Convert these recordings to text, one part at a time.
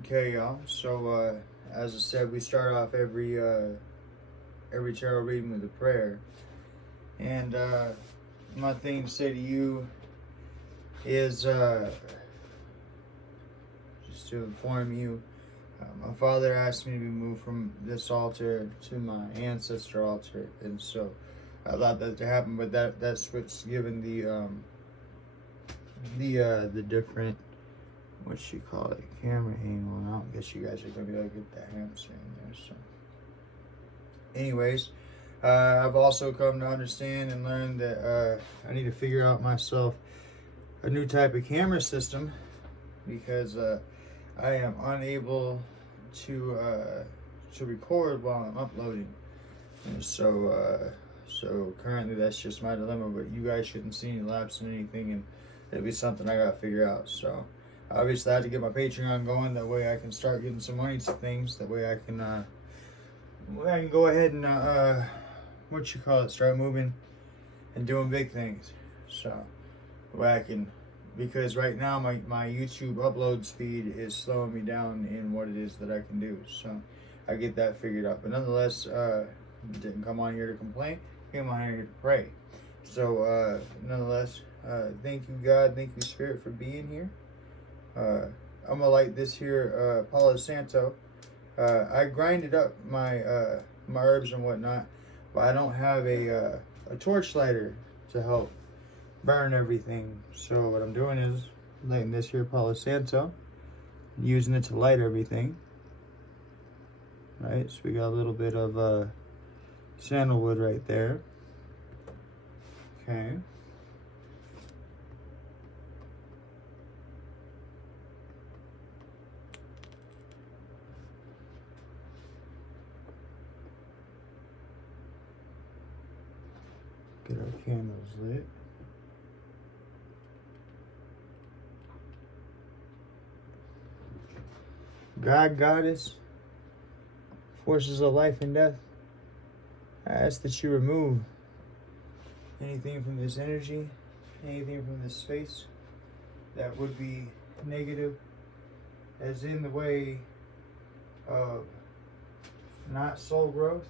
Okay, y'all. So, as I said, we start off every tarot reading with a prayer, and my thing to say to you is just to inform you. My father asked me to be moved from this altar to my ancestor altar, and so I allowed that to happen. But that's what's given the different, what you call it, camera angle. I don't guess you guys are gonna be able to get that hamster in there. So, anyways, I've also come to understand and learn that I need to figure out myself a new type of camera system because I am unable to record while I'm uploading, and so currently that's just my dilemma. But you guys shouldn't see any lapse in anything, and it'll be something I gotta figure out. So obviously I had to get my Patreon going. That way I can start getting some money to things. That way I can go ahead and what you call it, start moving and doing big things. So the way I can, because right now my YouTube upload speed is slowing me down in what it is that I can do. So I get that figured out. But nonetheless, didn't come on here to complain. Came on here to pray. So nonetheless, thank you God, thank you Spirit for being here. I'm gonna light this here Palo Santo. I grinded up my herbs and whatnot, but I don't have a torch lighter to help burn everything. So what I'm doing is lighting this here Palo Santo, using it to light everything. Right, so we got a little bit of sandalwood right there. Okay. Get our candles lit. God, Goddess, forces of life and death, I ask that you remove anything from this energy, anything from this space that would be negative, as in the way of not soul growth,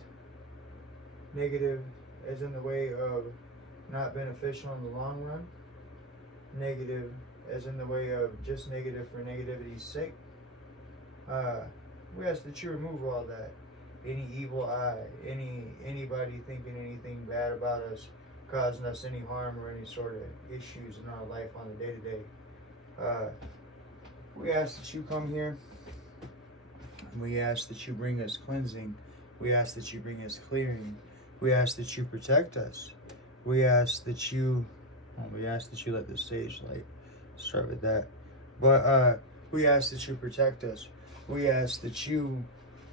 negative as in the way of not beneficial in the long run, negative as in the way of just negative for negativity's sake. We ask that you remove all that. Any evil eye, anybody thinking anything bad about us, causing us any harm or any sort of issues in our life on the day-to-day. We ask that you come here. We ask that you bring us cleansing. We ask that you bring us clearing. We ask that you protect us. We ask that you let the stage light start with that. But we ask that you protect us. We ask that you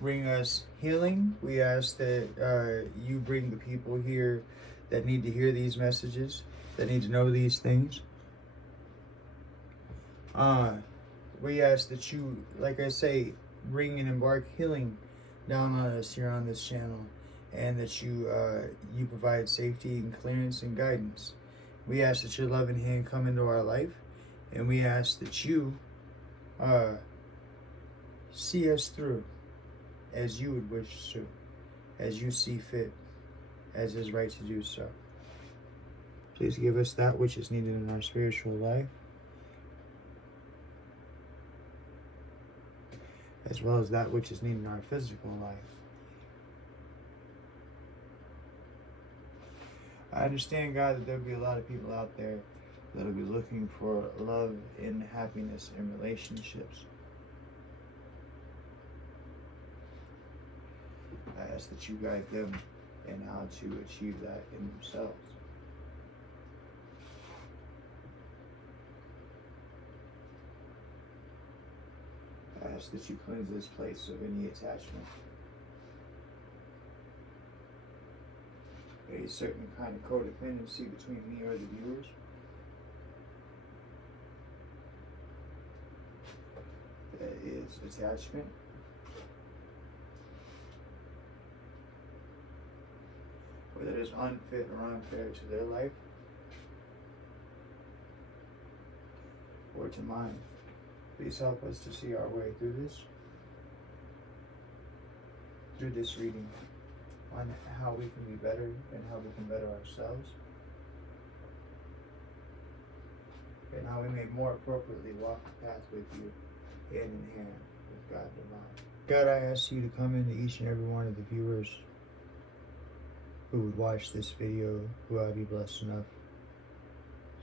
bring us healing. We ask that you bring the people here that need to hear these messages, that need to know these things. We ask that you, like I say, bring and embark healing down on us here on this channel, and that you provide safety and clearance and guidance. We ask that your loving hand come into our life, and we ask that you see us through as you would wish to, as you see fit, as is right to do so. Please give us that which is needed in our spiritual life, as well as that which is needed in our physical life. I understand, God, that there'll be a lot of people out there that'll be looking for love and happiness in relationships. I ask that you guide them in how to achieve that in themselves. I ask that you cleanse this place of any attachment, a certain kind of codependency between me or the viewers. That is attachment. Whether it's unfit or unfair to their life or to mine. Please help us to see our way through this reading, on how we can be better and how we can better ourselves, and how we may more appropriately walk the path with you, hand in hand with God divine. God, I ask you to come into each and every one of the viewers who would watch this video, who I'll be blessed enough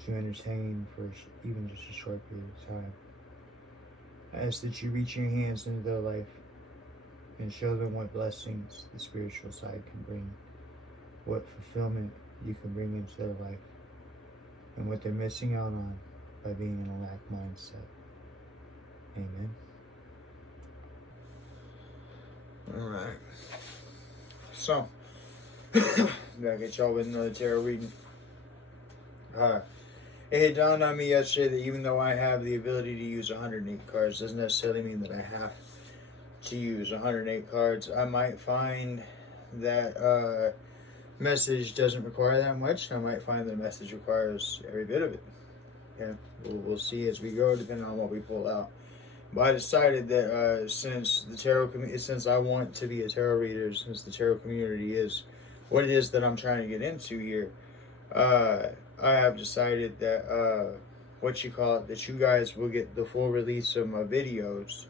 to entertain for even just a short period of time. I ask that you reach your hands into their life and show them what blessings the spiritual side can bring, what fulfillment you can bring into their life, and what they're missing out on by being in a lack mindset. Amen. Alright. So, gotta get y'all with another tarot reading. It dawned on me yesterday that even though I have the ability to use 108 cards, doesn't necessarily mean that I have to use 108 cards. I might find that message doesn't require that much. I might find the message requires every bit of it. Yeah, we'll see as we go, depending on what we pull out. But I decided that since I want to be a tarot reader, since the tarot community is what it is that I'm trying to get into here, I have decided that that you guys will get the full release of my videos,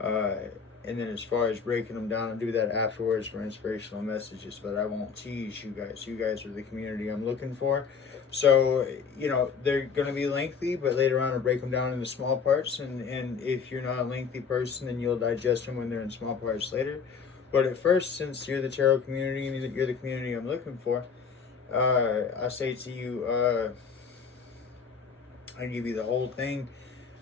and then as far as breaking them down, I'll do that afterwards for inspirational messages. But I won't tease you guys. You guys are the community I'm looking for. So, you know, they're going to be lengthy, but later on I'll break them down into small parts. And if you're not a lengthy person, then you'll digest them when they're in small parts later. But at first, since you're the tarot community and you're the community I'm looking for, I say to you, I give you the whole thing.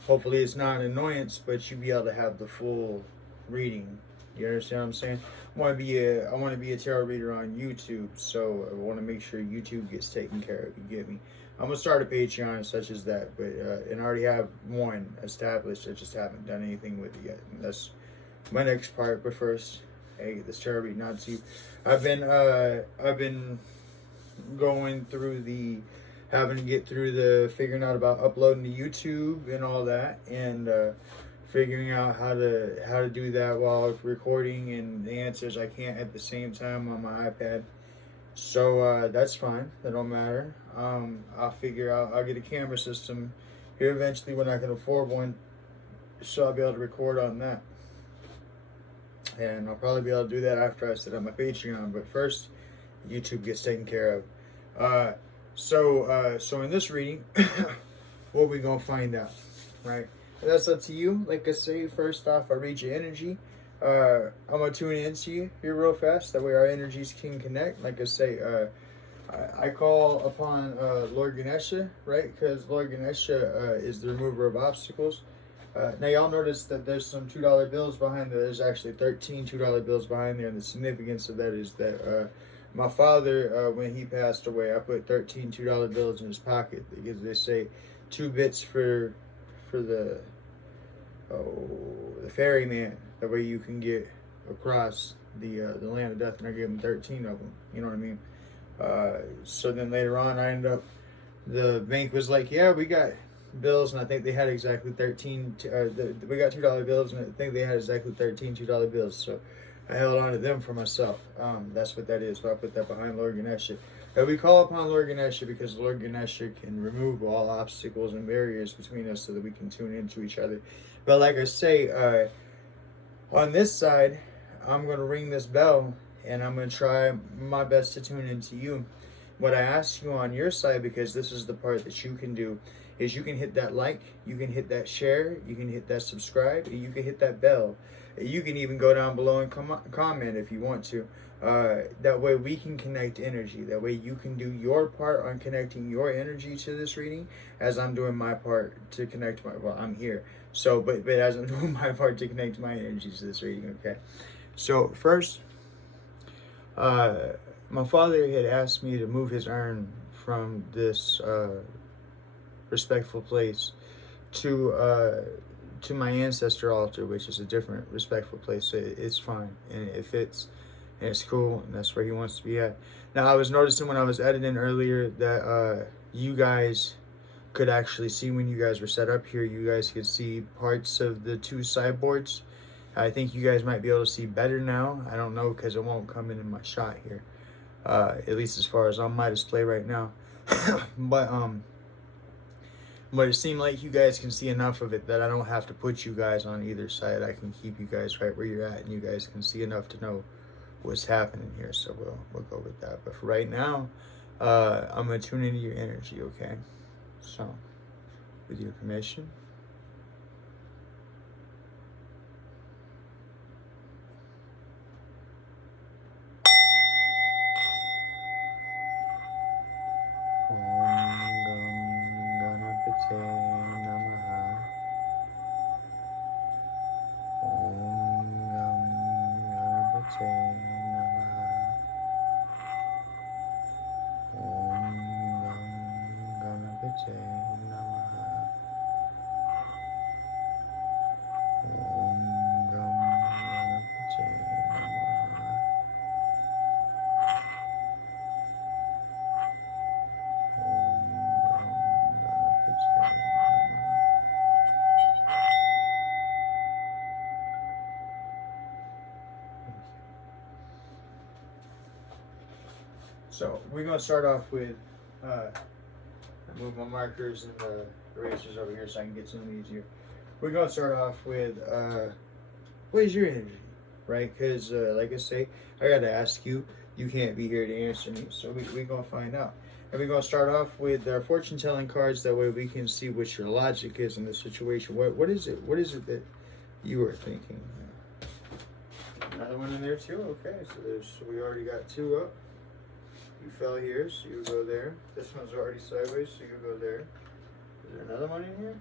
Hopefully it's not an annoyance, but you'll be able to have the full reading. You understand what I'm saying? I want to be a tarot reader on YouTube, so I want to make sure YouTube gets taken care of. You get me? I'm gonna start a Patreon such as that, but and I already have one established. I just haven't done anything with it yet. And that's my next part. But first, hey, get this tarot reading out to you. I've been going through having to get through the figuring out about uploading to YouTube and all that, and figuring out how to do that while recording, and the answers I can't at the same time on my iPad. So that's fine. That don't matter. I'll get a camera system here eventually when I can afford one, so I'll be able to record on that. And I'll probably be able to do that after I set up my Patreon. But first, YouTube gets taken care of. So in this reading, what we gonna find out, right? That's up to you. Like I say, first off, I read your energy. I'm gonna tune into you here real fast. That way our energies can connect. Like I say, I call upon Lord Ganesha, right? Because Lord Ganesha is the remover of obstacles. Now y'all notice that there's some $2 bills behind there. There's actually 13 $2 bills behind there, and the significance of that is that my father, when he passed away, I put 13 $2 bills in his pocket because they say 2 bits for the ferryman. That way you can get across the land of death, and I gave him 13 of them. You know what I mean? So then later on, the bank was like, yeah, we got bills, and I think they had exactly 13. We got $2 bills, and I think they had exactly 13 $2 bills. So I held on to them for myself. That's what that is. So I put that behind Lord Ganesha. We call upon Lord Ganesha because Lord Ganesha can remove all obstacles and barriers between us so that we can tune into each other. But like I say, on this side, I'm going to ring this bell, and I'm going to try my best to tune into you. What I ask you on your side, because this is the part that you can do, is you can hit that like, you can hit that share, you can hit that subscribe, and you can hit that bell. You can even go down below and comment if you want to. That way we can connect energy. That way you can do your part on connecting your energy to this reading, as I'm doing my part to connect I'm here. So, but as I'm doing my part to connect my energy to this reading, okay? So first, my father had asked me to move his urn from this respectful place to my ancestor altar, which is a different respectful place. So it's fine, and it fits, and it's cool, and that's where he wants to be at. Now, I was noticing when I was editing earlier that you guys could actually see when you guys were set up here. You guys could see parts of the two sideboards. I think you guys might be able to see better now. I don't know, because it won't come in my shot here, at least as far as on my display right now. but it seemed like you guys can see enough of it that I don't have to put you guys on either side. I can keep you guys right where you're at, and you guys can see enough to know what's happening here. So we'll go with that. But for right now, I'm gonna tune into your energy, okay? So, with your permission. So we're gonna start off with move my markers and the erasers over here so I can get some easier. We're gonna start off with what is your energy, right? Because like I say, I gotta ask you. You can't be here to answer me, so we're gonna find out. And we're gonna start off with our fortune telling cards. That way we can see what your logic is in the situation. What is it? What is it that you are thinking? Another one in there too. Okay, so we already got two up. You fell here, so you go there. This one's already sideways, so you go there. Is there another one in here?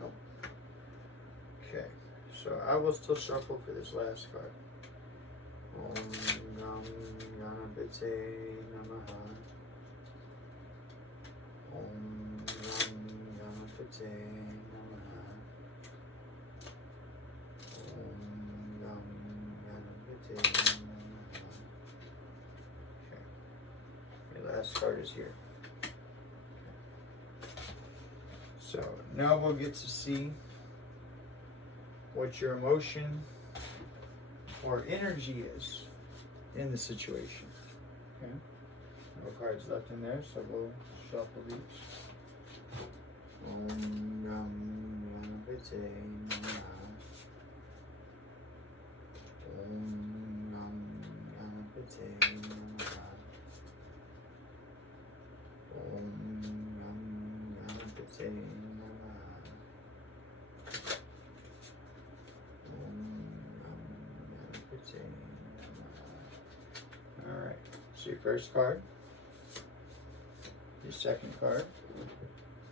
Nope. Okay, so I will still shuffle for this last card. Om Nam Ganapate Namaha. Om Nam Ganapate Namaha. Om Nam Ganapate Namaha. Last card is here. Okay. So now we'll get to see what your emotion or energy is in the situation. Okay. No cards left in there, so we'll shuffle these. Om Ram Ganapate Namaha. Om Ram Ganapate Namaha. Om Nam Ganapate Namaha. Om Nam Ganapate Namaha. All right. So your first card, your second card,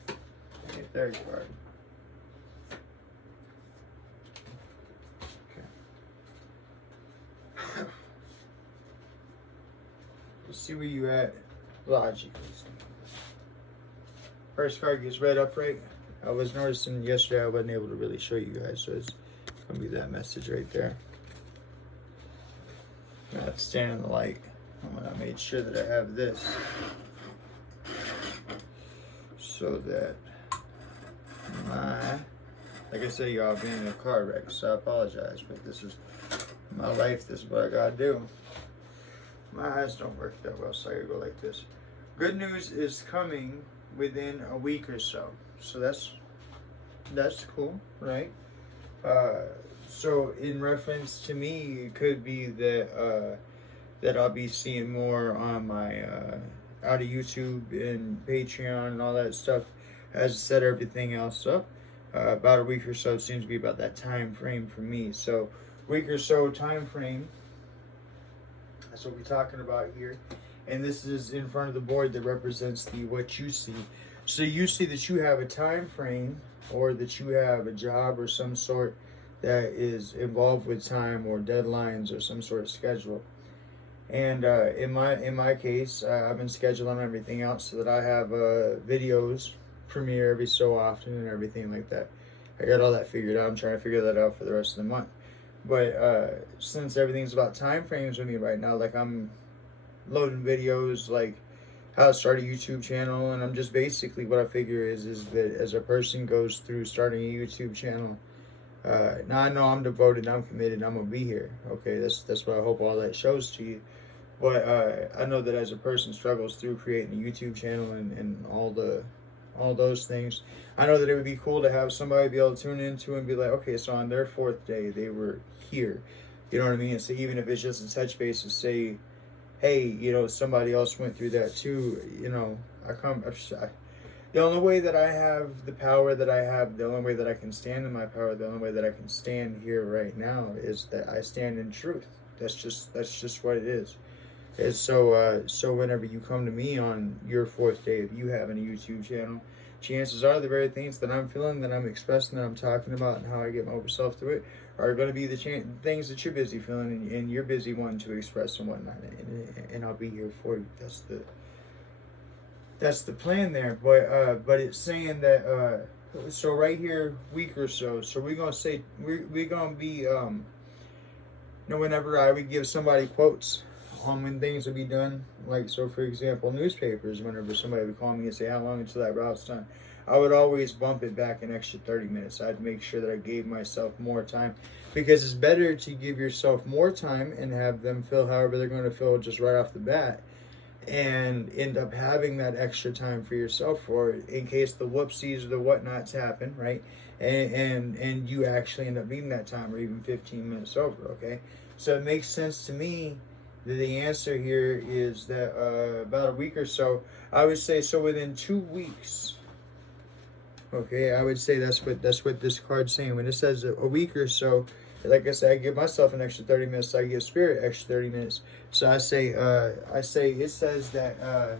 and your third card. Okay. Let's see where you at logically. First card gets read upright. I was noticing yesterday I wasn't able to really show you guys, so it's gonna be that message right there. I have to stand in the light. I made sure that I have this so that like I said, y'all, being in a car wreck, so I apologize, but this is my life. This is what I gotta do. My eyes don't work that well, so I gotta go like this. Good news is coming within a week or so. So that's cool, right? So in reference to me, it could be that that I'll be seeing more on my out of YouTube and Patreon and all that stuff as I set everything else up. About a week or so seems to be about that time frame for me. So week or so time frame. That's what we're talking about here. And this is in front of the board that represents what you see. So you see that you have a time frame, or that you have a job or some sort that is involved with time or deadlines or some sort of schedule. And in my case, I've been scheduling everything out so that I have videos premiere every so often and everything like that. I got all that figured out. I'm trying to figure that out for the rest of the month. But since everything's about time frames with me right now, like I'm loading videos, like how to start a YouTube channel. And I'm just basically, what I figure is that as a person goes through starting a YouTube channel, now I know I'm devoted, I'm committed, I'm gonna be here. Okay, that's what I hope all that shows to you. But I know that as a person struggles through creating a YouTube channel and all those things, I know that it would be cool to have somebody be able to tune into and be like, okay, so on their 4th day they were here. You know what I mean? So even if it's just a touch base to say, hey, you know, somebody else went through that too. You know, the only way that I have the power that I have, the only way that I can stand in my power, the only way that I can stand here right now is that I stand in truth. That's just what it is. And so whenever you come to me on your 4th day of you having a YouTube channel, chances are the very things that I'm feeling, that I'm expressing, that I'm talking about, and how I get myself through it are going to be the things that you're busy feeling and you're busy wanting to express and whatnot. And I'll be here for you. That's the plan there. But it's saying that so right here, week or so. So we're gonna say we're gonna be you know, whenever I would give somebody quotes on when things would be done, like, so for example, newspapers, whenever somebody would call me and say how long until that route's done, I would always bump it back an extra 30 minutes. I'd make sure that I gave myself more time, because it's better to give yourself more time and have them feel however they're going to feel just right off the bat, and end up having that extra time for yourself, for in case the whoopsies or the whatnots happen, right? And you actually end up needing that time, or even 15 minutes over. Okay, so it makes sense to me that the answer here is that about a week or so, I would say. So within 2 weeks, okay, I would say that's what this card's saying. When it says a week or so, like I said, I give myself an extra 30 minutes. I give Spirit extra 30 minutes. So I say it says that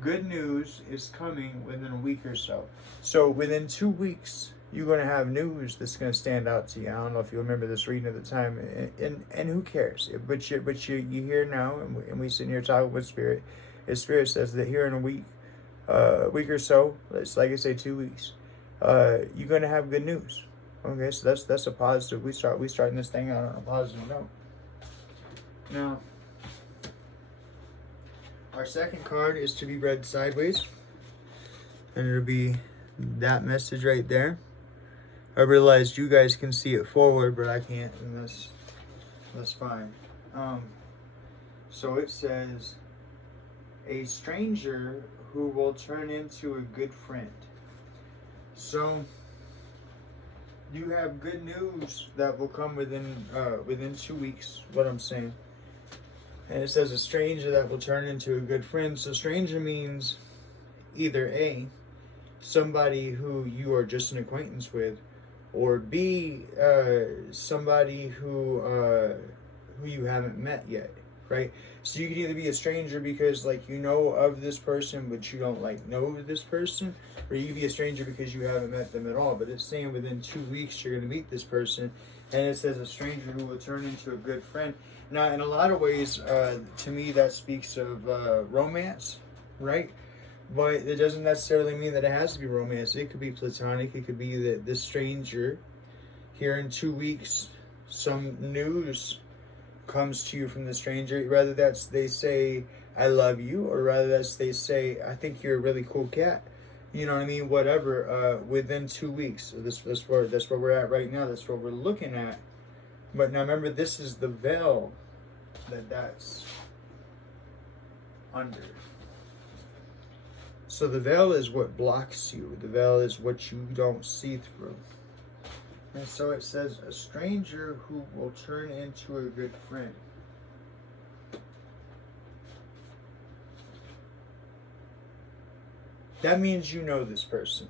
good news is coming within a week or so. So within 2 weeks, you're going to have news that's going to stand out to you. I don't know if you remember this reading at the time, and who cares? But you hear now, and we sit here talking with Spirit. His Spirit says that here in a week or so, it's like I say, 2 weeks, you're going to have good news. Okay, so that's a positive. We starting this thing out on a positive note. Now, our second card is to be read sideways, and it'll be that message right there. I realized you guys can see it forward, but I can't, and that's fine. So it says, a stranger who will turn into a good friend. So you have good news that will come within 2 weeks, what I'm saying. And it says a stranger that will turn into a good friend. So stranger means either A, somebody who you are just an acquaintance with, or B, somebody who you haven't met yet, right? So you can either be a stranger because, like, you know of this person, but you don't, like, know this person, or you can be a stranger because you haven't met them at all. But it's saying within 2 weeks you're going to meet this person, and it says a stranger who will turn into a good friend. Now, in a lot of ways, to me, that speaks of romance, right? But it doesn't necessarily mean that it has to be romance. It could be platonic. It could be that this stranger, here in 2 weeks, some news comes to you from the stranger. Rather that's they say, I love you, or rather that's they say, I think you're a really cool cat. You know what I mean? Whatever, within 2 weeks. So that's where we're at right now. That's what we're looking at. But now remember, this is the veil that's under. So the veil is what blocks you. The veil is what you don't see through. And so it says, a stranger who will turn into a good friend. That means you know this person.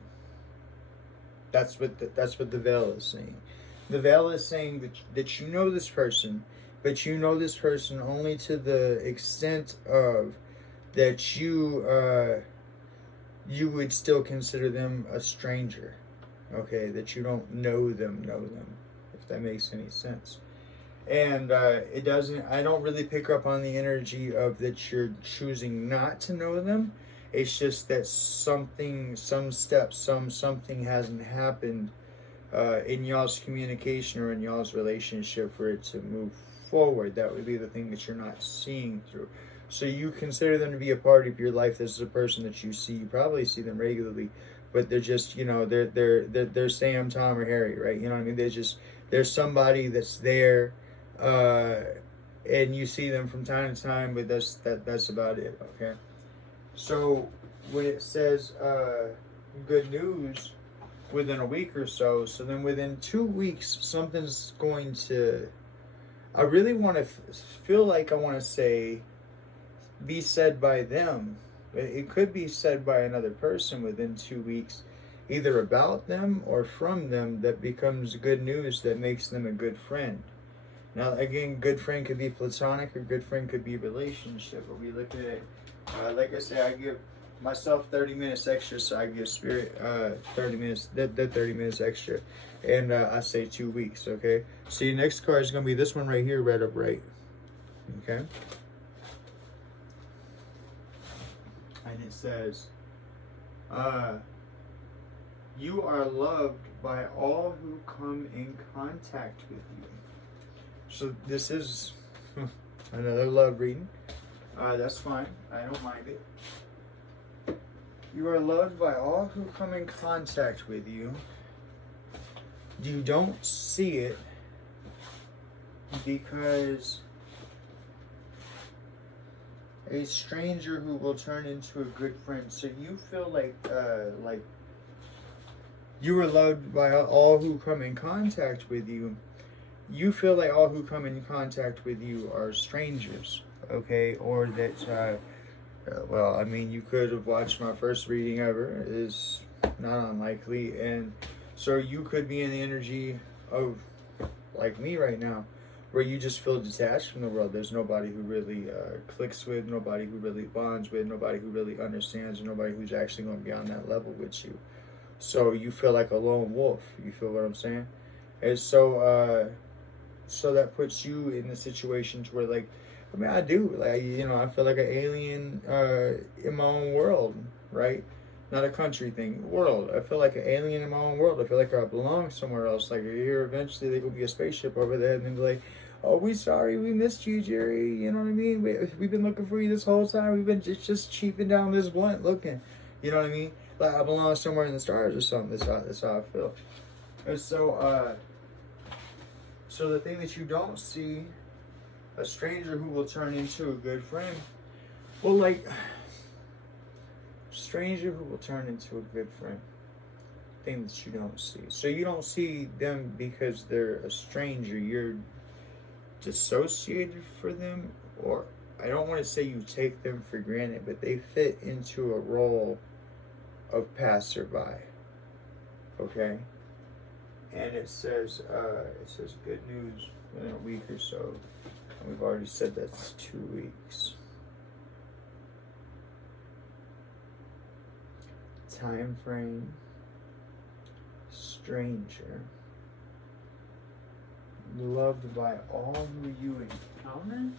That's what the veil is saying. The veil is saying that you know this person, but you know this person only to the extent of that you would still consider them a stranger. Okay, that you don't know them, if that makes any sense. And it doesn't, I don't really pick up on the energy of that you're choosing not to know them. It's just that something hasn't happened in y'all's communication or in y'all's relationship for it to move forward. That would be the thing that you're not seeing through. So you consider them to be a part of your life. This is a person that you see. You probably see them regularly, but they're just, they're Sam, Tom, or Harry, right? You know what I mean? There's somebody that's there, and you see them from time to time, but that's about it. Okay. So when it says good news within a week or so, so then within 2 weeks something's going to. I really want to feel like I want to say. Be said by them. It could be said by another person within 2 weeks, either about them or from them, that becomes good news that makes them a good friend. Now, again, good friend could be platonic or good friend could be relationship. But we look at it, like I say, I give myself 30 minutes extra, so I give Spirit 30 minutes, that 30 minutes extra. And I say 2 weeks, okay? So your next card is going to be this one right here, right up right. Okay? And it says, you are loved by all who come in contact with you. So this is another love reading. That's fine. I don't mind it. You are loved by all who come in contact with you. You don't see it because a stranger who will turn into a good friend. So you feel like you are loved by all who come in contact with you. You feel like all who come in contact with you are strangers, okay? Or that, well, I mean, you could have watched my first reading ever. It is not unlikely. And so you could be in the energy of, like me right now, where you just feel detached from the world. There's nobody who really clicks with, nobody who really bonds with, nobody who really understands, and nobody who's actually going to be on that level with you. So you feel like a lone wolf. You feel what I'm saying? And so, so that puts you in the situations where, like, I mean, I do. Like, I feel like an alien in my own world, right? Not a country thing, world. I feel like an alien in my own world. I feel like I belong somewhere else. Like, here eventually there will be a spaceship over there, and then be like, oh, we sorry, we missed you, Jerry. You know what I mean? We've been looking for you this whole time. We've been just cheaping down this blunt looking. You know what I mean? Like, I belong somewhere in the stars or something. That's how I feel. And so, so the thing that you don't see, a stranger who will turn into a good friend. Well, like, stranger who will turn into a good friend. Thing that you don't see. So you don't see them because they're a stranger. You're dissociated for them, or I don't want to say you take them for granted, but they fit into a role of passerby. Okay? And it says good news within a week or so. And we've already said that's 2 weeks. Time frame, stranger, loved by all who you encounter.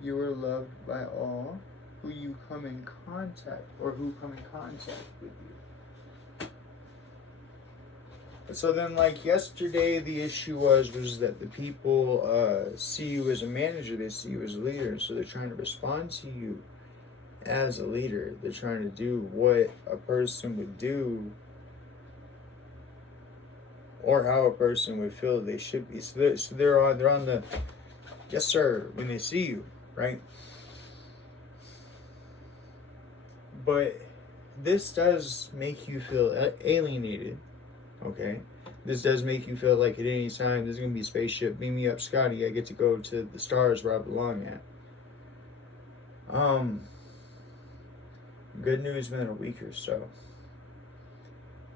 You are loved by all who you come in contact, or who come in contact with you. So then, like yesterday, the issue was that the people see you as a manager, they see you as a leader, so they're trying to respond to you as a leader. They're trying to do what a person would do, or how a person would feel they should be. So they're on the yes sir when they see you, right? But this does make you feel alienated. Okay, this does make you feel like at any time there's gonna be a spaceship. Beam me up, Scotty. I get to go to the stars where I belong at. Good news within a week or so.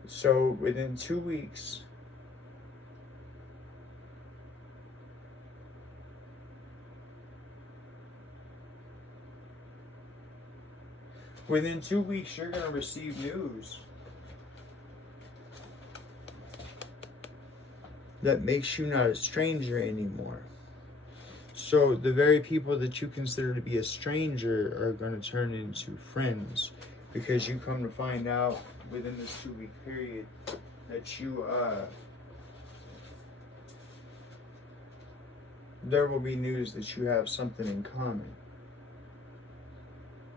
So within 2 weeks, you're gonna receive news that makes you not a stranger anymore. So the very people that you consider to be a stranger are going to turn into friends, because you come to find out within this 2 week period that you there will be news that you have something in common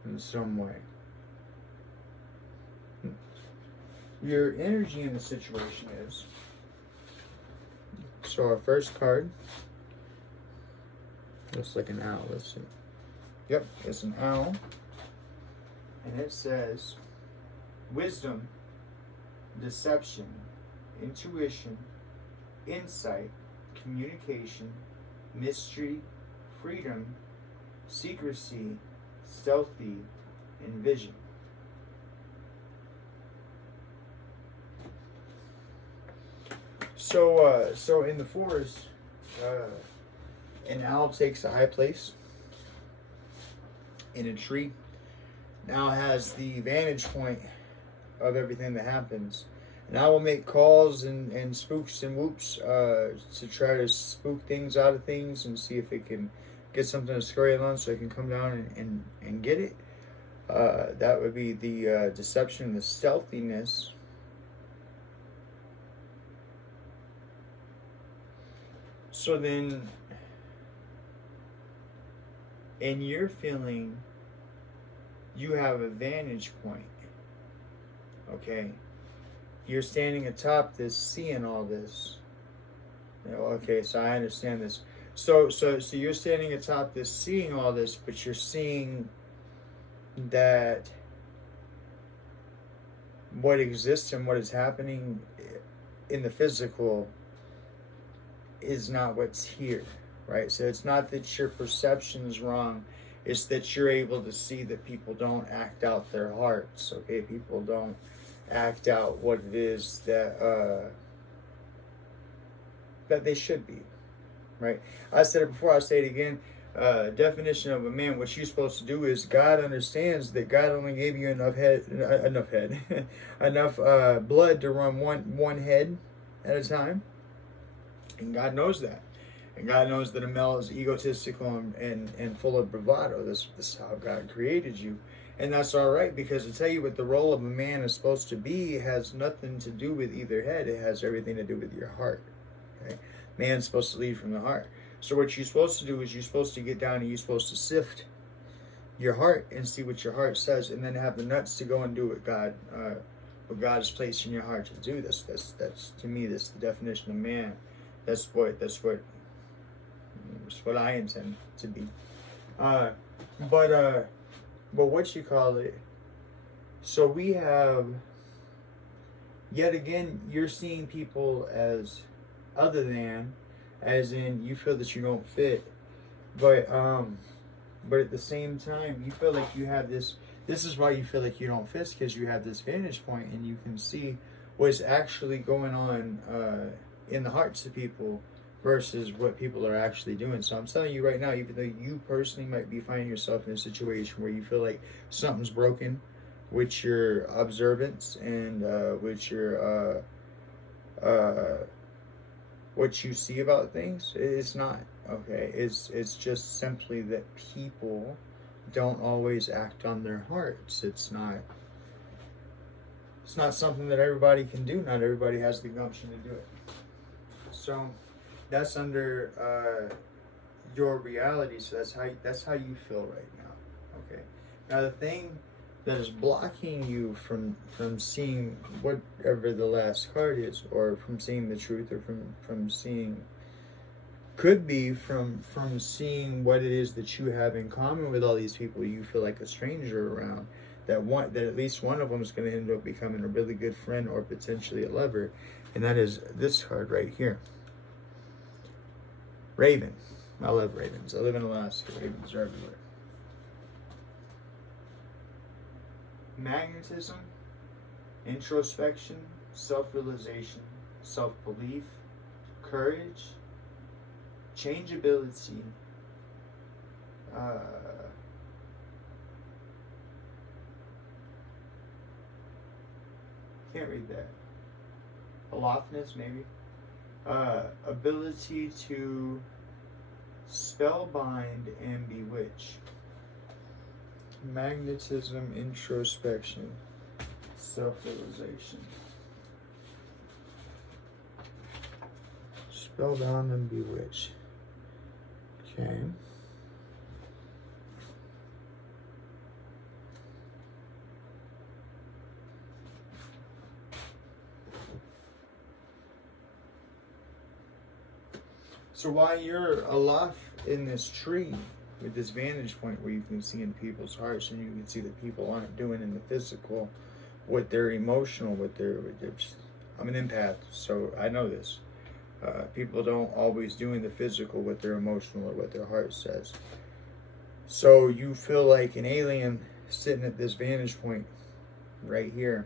in some way. Your energy in the situation is, so our first card looks like an owl. Let's see. Yep, it's an owl. And it says wisdom, deception, intuition, insight, communication, mystery, freedom, secrecy, stealthy, and vision. So in the forest, an owl takes a high place in a tree. An owl has the vantage point of everything that happens. And I will make calls and spooks and whoops to try to spook things out of things and see if it can get something to scurry along so it can come down and get it. That would be the deception, the stealthiness. So then, in your feeling, you have a vantage point. Okay? You're standing atop this, seeing all this. Okay, so I understand this. So you're standing atop this, seeing all this, but you're seeing that what exists and what is happening in the physical is not what's here, right? So it's not that your perception is wrong. It's that you're able to see that people don't act out their hearts, okay? People don't act out what it is that they should be, right? I said it before, I'll say it again. Definition of a man, what you're supposed to do is God understands that God only gave you enough blood to run one head at a time. And God knows that. And God knows that a male is egotistical and full of bravado. This is how God created you. And that's all right, because to tell you what the role of a man is supposed to be has nothing to do with either head. It has everything to do with your heart. Okay? Man's supposed to lead from the heart. So what you're supposed to do is you're supposed to get down and you're supposed to sift your heart and see what your heart says, and then have the nuts to go and do what God has placed in your heart to do. That's to me, that's the definition of man. That's what I intend to be. But what you call it? So we have, yet again, you're seeing people as other than, as in you feel that you don't fit, but at the same time you feel like you have this. This is why you feel like you don't fit, because you have this vantage point and you can see what's actually going on in the hearts of people versus what people are actually doing. So I'm telling you right now, even though you personally might be finding yourself in a situation where you feel like something's broken with your observance and with your what you see about things, it's not, okay? It's just simply that people don't always act on their hearts. It's not something that everybody can do. Not everybody has the gumption to do it. So that's under your reality. So that's how you feel right now. Okay. Now the thing that is blocking you from seeing whatever the last card is, or from seeing the truth, or from seeing, could be from seeing what it is that you have in common with all these people you feel like a stranger around. That at least one of them is going to end up becoming a really good friend or potentially a lover, and that is this card right here. Raven. I love ravens. I live in Alaska. Ravens are everywhere. Magnetism, introspection, self-realization, self-belief, courage, changeability, can't read that. Aloftness, maybe. Ability to spellbind and bewitch. Magnetism, introspection, self-realization. Spellbound and bewitch. Okay. So while you're aloft in this tree with this vantage point where you can see in people's hearts and you can see that people aren't doing in the physical what they're emotional, I'm an empath, so I know this. People don't always do in the physical what they're emotional or what their heart says. So you feel like an alien sitting at this vantage point right here,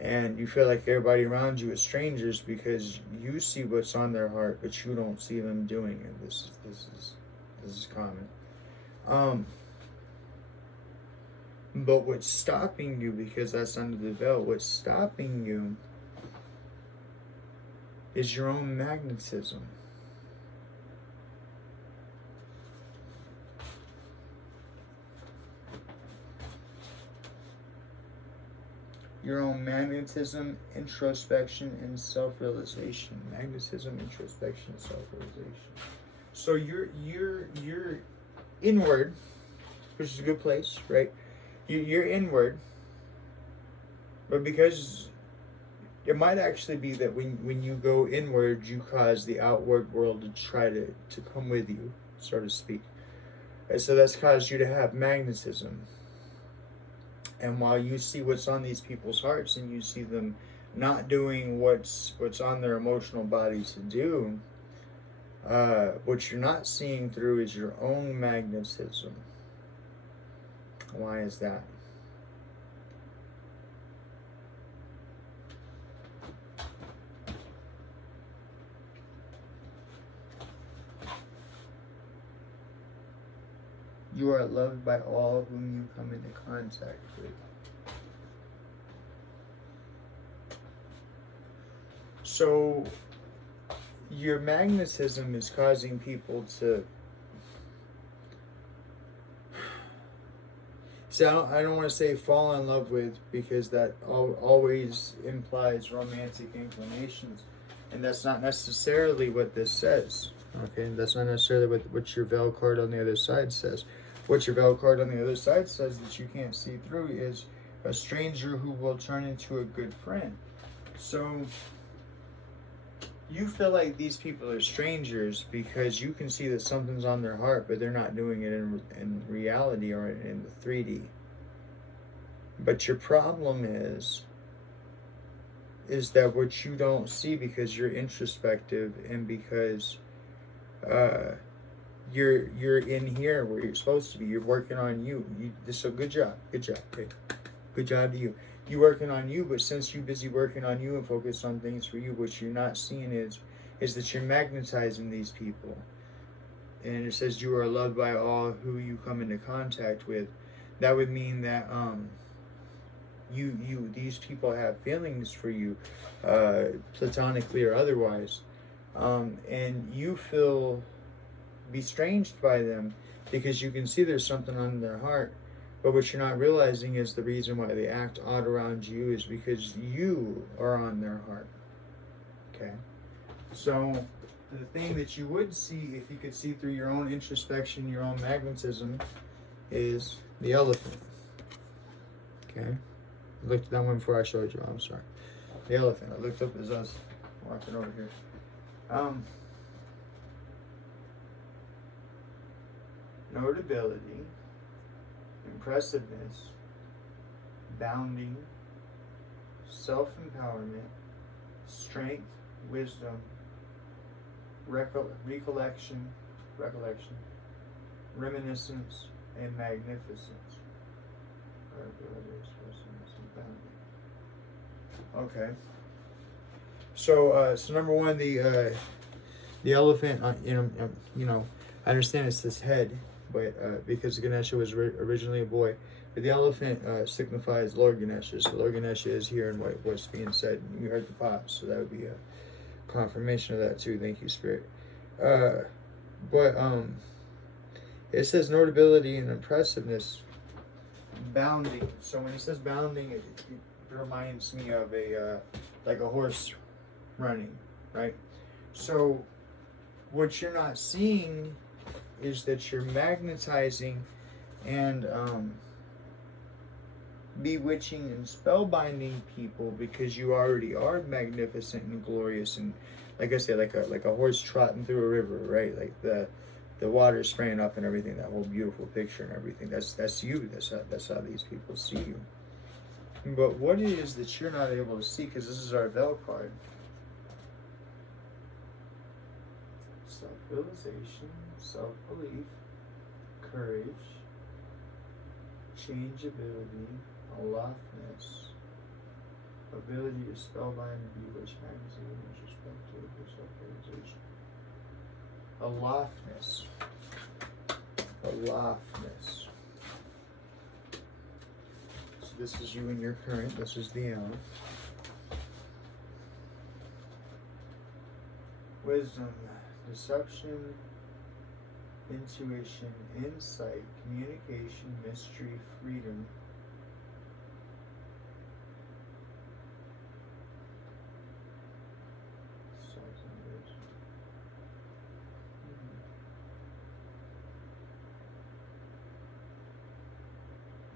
and you feel like everybody around you is strangers because you see what's on their heart, but you don't see them doing it. This is common. But what's stopping you, because that's under the veil, what's stopping you is your own magnetism. Your own magnetism, introspection, and self-realization. Magnetism, introspection, and self-realization. So you're inward, which is a good place, right? You're inward, but because it might actually be that when you go inward, you cause the outward world to try to come with you, so to speak. And so that's caused you to have magnetism. And while you see what's on these people's hearts and you see them not doing what's on their emotional bodies to do, what you're not seeing through is your own magnetism. Why is that? You are loved by all whom you come into contact with. So your magnetism is causing people to... See, I don't want to say fall in love with, because that always implies romantic inclinations. And that's not necessarily what this says. Okay, that's not necessarily what your veil card on the other side says. What your veil card on the other side says that you can't see through is a stranger who will turn into a good friend. So you feel like these people are strangers because you can see that something's on their heart, but they're not doing it in reality or in the 3D. But your problem is that what you don't see because you're introspective and because you're in here where you're supposed to be. You're working on you. So good job. Okay. Good job to you. You're working on you, but since you're busy working on you and focused on things for you, what you're not seeing is that you're magnetizing these people. And it says you are loved by all who you come into contact with. That would mean that these people have feelings for you, platonically or otherwise, and you feel estranged by them because you can see there's something on their heart. But what you're not realizing is the reason why they act odd around you is because you are on their heart. Okay? So the thing that you would see if you could see through your own introspection, your own magnetism, is the elephant. Okay? I looked at that one before I showed you. I'm sorry. The elephant. I looked up as I was walking over here. Notability, impressiveness, bounding, self-empowerment, strength, wisdom, recollection, reminiscence, and magnificence. Okay. So number one, the elephant. I understand it's this head, but because Ganesha was originally a boy, but the elephant signifies Lord Ganesha. So Lord Ganesha is here in what's being said. You heard the pop, so that would be a confirmation of that too. Thank you, Spirit. But it says notability and impressiveness, bounding. So when he says bounding, it reminds me of like a horse running, right? So what you're not seeing is that you're magnetizing and bewitching and spellbinding people because you already are magnificent and glorious, and like I said, like a horse trotting through a river, right? Like the water spraying up and everything, that whole beautiful picture and everything. That's you. That's how these people see you. But what it is that you're not able to see, because this is our Vel card. Self-realization, self-belief, courage, changeability, aloofness, ability to spellbind and bewitch magazine, introspective, self-realization. Aloofness. Aloofness. So this is you in your current, this is the elf. Wisdom, deception, intuition, insight, communication, mystery, freedom.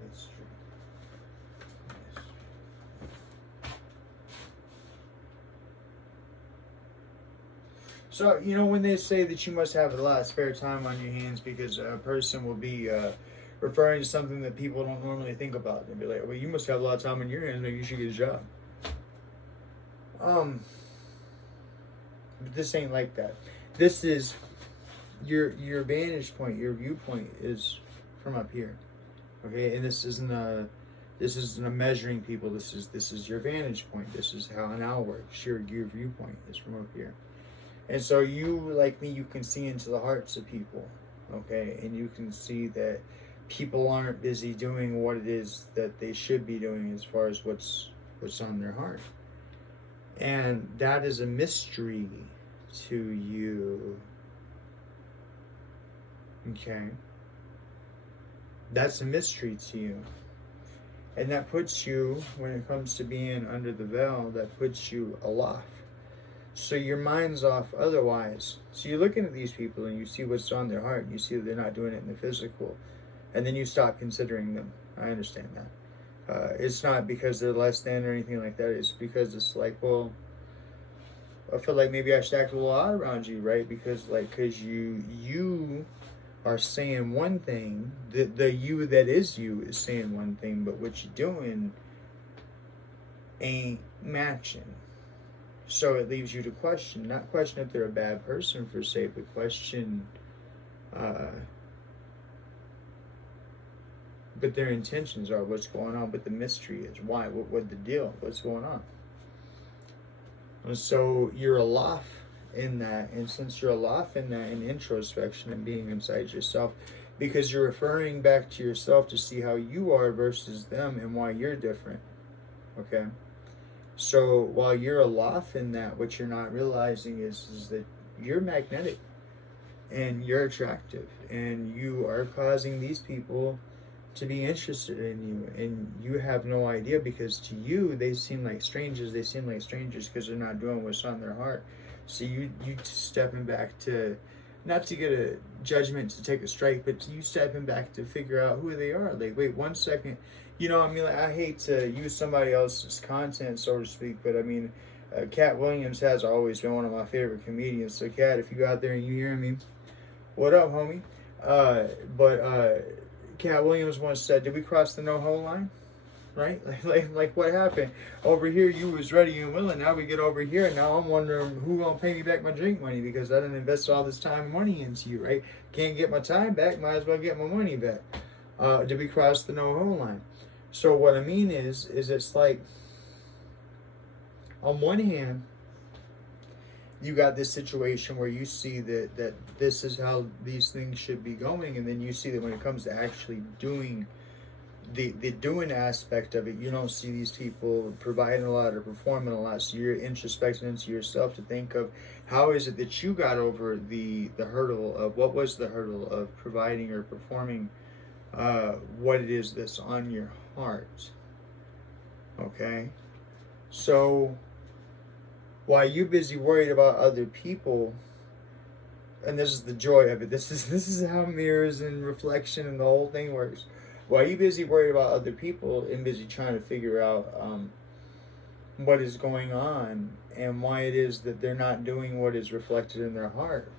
Mystery. So, you know, when they say that you must have a lot of spare time on your hands because a person will be referring to something that people don't normally think about. They'll be like, well, you must have a lot of time on your hands, maybe you should get a job. But this ain't like that. This is your vantage point, your viewpoint is from up here. Okay, and this isn't a measuring people. This is your vantage point. This is how an owl works. Your viewpoint is from up here. And so you, like me, you can see into the hearts of people, okay? And you can see that people aren't busy doing what it is that they should be doing as far as what's on their heart. And that is a mystery to you, okay? That's a mystery to you. And that puts you, when it comes to being under the veil, that puts you aloft. So your mind's off otherwise. So you're looking at these people and you see what's on their heart and you see that they're not doing it in the physical. And then you stop considering them. I understand that. It's not because they're less than or anything like that. It's because it's like, well, I feel like maybe I should act a little odd around you, right? Because you are saying one thing, the you that is you is saying one thing, but what you're doing ain't matching. So it leaves you to question, not question if they're a bad person per se, but question, but their intentions are, what's going on, what the mystery is, why, what the deal, what's going on. And so you're aloft in that, and since you're aloft in that, in introspection and being inside yourself, because you're referring back to yourself to see how you are versus them and why you're different, okay? So while you're aloft in that, what you're not realizing is that you're magnetic and you're attractive and you are causing these people to be interested in you, and you have no idea, because to you they seem like strangers. They seem like strangers because they're not doing what's on their heart. So you stepping back to, not to get a judgment to take a strike, but you stepping back to figure out who they are. Like, wait 1 second. You know, I mean, like, I hate to use somebody else's content, so to speak, but I mean, Cat Williams has always been one of my favorite comedians. So, Cat, if you out there and you hear me, what up, homie? Cat Williams once said, "Did we cross the no-ho line?" Right? Like what happened? Over here, you was ready and willing. Now we get over here, and now I'm wondering who gonna pay me back my drink money because I didn't invest all this time and money into you, right? Can't get my time back, might as well get my money back. Did we cross the no-ho line? So what I mean is it's like, on one hand, you got this situation where you see that this is how these things should be going, and then you see that when it comes to actually doing the doing aspect of it, you don't see these people providing a lot or performing a lot. So you're introspecting into yourself to think of how is it that you got over the hurdle of, what was the hurdle of providing or performing what it is that's on your heart. Okay, so while you're busy worried about other people, and this is the joy of it. This is how mirrors and reflection and the whole thing works. Why are you busy worried about other people and busy trying to figure out what is going on and why it is that they're not doing what is reflected in their heart?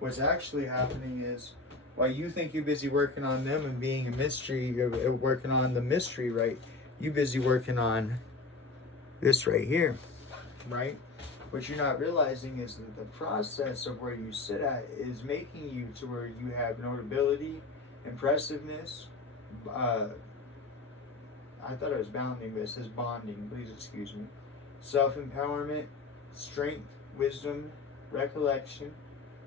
What's actually happening is, while you think you're busy working on them and being a mystery, you're working on the mystery, right? You busy working on this right here, right? What you're not realizing is that the process of where you sit at is making you to where you have notability, impressiveness. I thought it was bounding, but it says bonding. Please excuse me. Self-empowerment, strength, wisdom, recollection,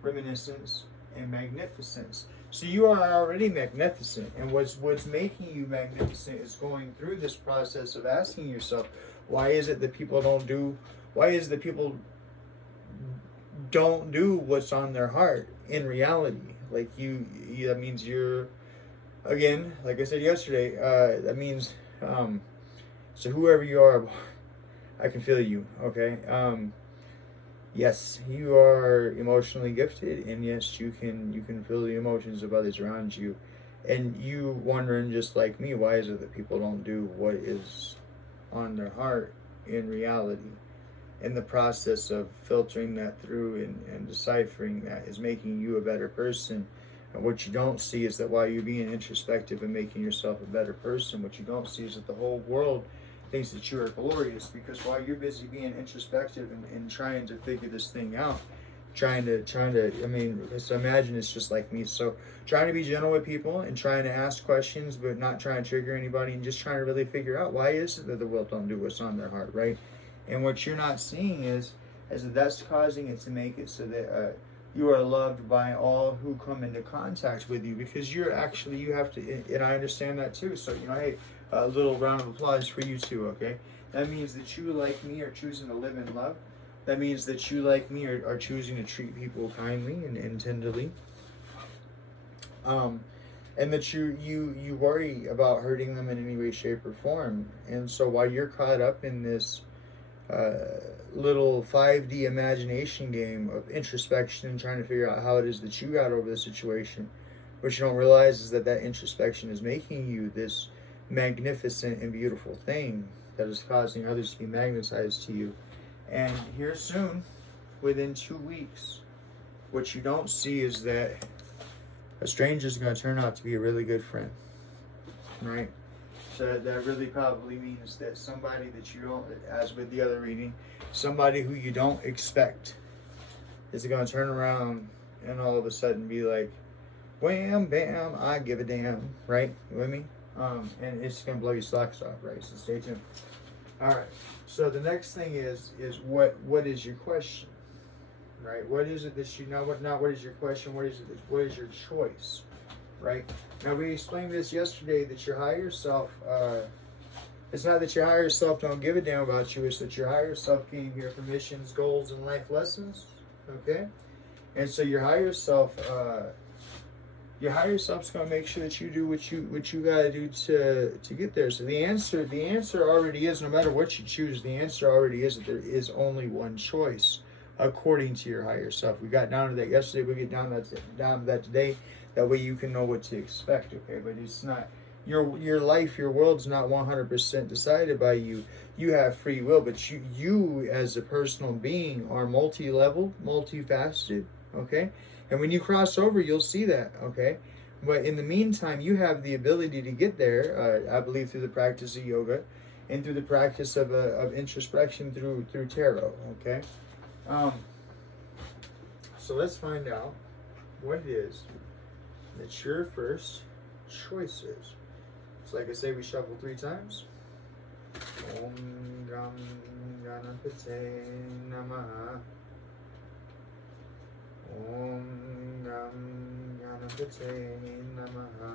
reminiscence, and magnificence. So you are already magnificent, and what's making you magnificent is going through this process of asking yourself, why is it that people don't do what's on their heart in reality? Like you that means you're, again, like I said yesterday, that means so whoever you are, I can feel you, okay? Yes, you are emotionally gifted, and yes, you can feel the emotions of others around you. And you wondering, just like me, why is it that people don't do what is on their heart in reality? And the process of filtering that through and deciphering that is making you a better person. And what you don't see is that while you're being introspective and making yourself a better person, what you don't see is that the whole world thinks that you are glorious, because while you're busy being introspective and trying to figure this thing out, trying to I mean, just imagine it's just like me. So trying to be gentle with people and trying to ask questions, but not trying to trigger anybody, and just trying to really figure out why is it that the world don't do what's on their heart, right? And what you're not seeing is that that's causing it to make it so that you are loved by all who come into contact with you, because you have to, and I understand that too. So, hey, a little round of applause for you too, okay? That means that you, like me, are choosing to live in love. That means that you, like me, are choosing to treat people kindly and tenderly. And that you worry about hurting them in any way, shape, or form. And so while you're caught up in this little 5D imagination game of introspection and trying to figure out how it is that you got over the situation, what you don't realize is that introspection is making you this magnificent and beautiful thing that is causing others to be magnetized to you. And here soon, within 2 weeks, what you don't see is that a stranger is going to turn out to be a really good friend, right? So that really probably means that somebody that you don't, as with the other reading, somebody who you don't expect is going to turn around and all of a sudden be like, wham, bam, I give a damn, right? You with me? And it's going to blow your socks off, right? So stay tuned. All right. So the next thing is what is your question, right? What is it that you know? What is your question? What is your choice, right? Now we explained this yesterday that your higher self. It's not that your higher self don't give a damn about you. It's that your higher self came here for missions, goals, and life lessons. Okay, and so your higher self. Your higher self's gonna make sure that you do what you gotta do to get there. So the answer already is, no matter what you choose, the answer already is that there is only one choice, according to your higher self. We got down to that yesterday. We get down to that today. That way you can know what to expect. Okay, but it's not your life, your world's not 100% decided by you. You have free will, but you as a personal being are multi-level, multifaceted. Okay. And when you cross over, you'll see that, okay? But in the meantime, you have the ability to get there, I believe, through the practice of yoga and through the practice of introspection through tarot, okay? So let's find out what it is that your first choice is. So like I say, we shuffle 3 times. Om Gam Ganapate Namaha. Om Gam Ganapate Namaha.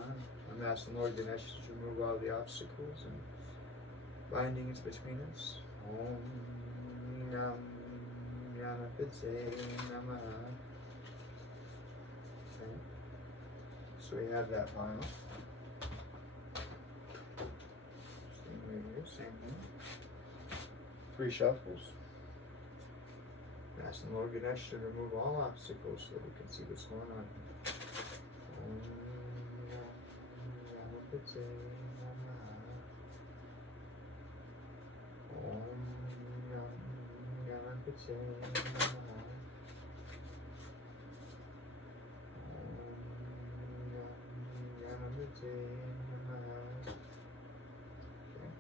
I'm asking Lord Ganesh to remove all the obstacles and bindings between us. Om Gam Ganapate Namaha. Okay. So we have that final. Same right here, same thing. 3 shuffles. Asking Lord Ganesh to remove all obstacles so that we can see what's going on.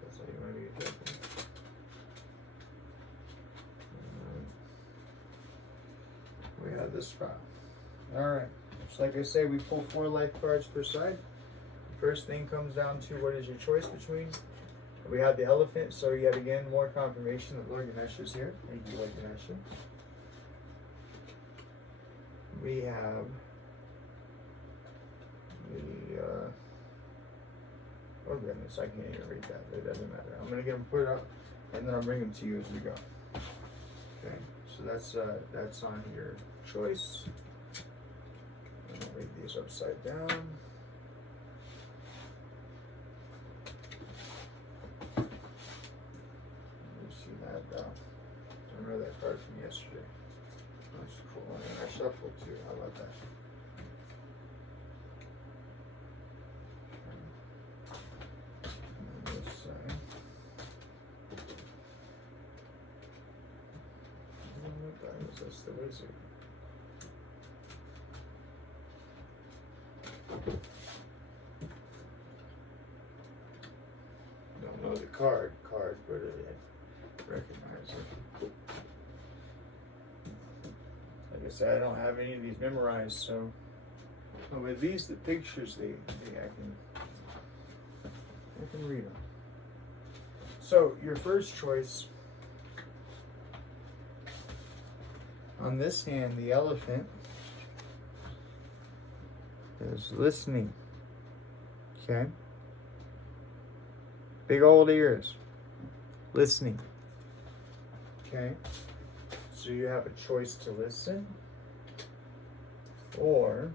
That's how you want to be addressing. We have this spot. Alright. So like I say, we pull 4 life cards per side. The first thing comes down to what is your choice between. We have the elephant, so yet again more confirmation that Lord Ganesh is here. Thank you, Lord Ganesh. We have the oh goodness, I can't even read that. It doesn't matter. I'm gonna get them put up and then I'll bring them to you as we go. Okay, so that's on your choice. I'm gonna read these upside down. See that I remember that card from yesterday. That's cool. And I shuffled too. How about that? And this side. What that is? That's the wizard. Don't know the card, but it recognize it. Like I said, I don't have any of these memorized, so but with these, the pictures, I can read them. So your first choice on this hand, the elephant, is listening. Okay, big old ears, listening. Okay, so you have a choice to listen or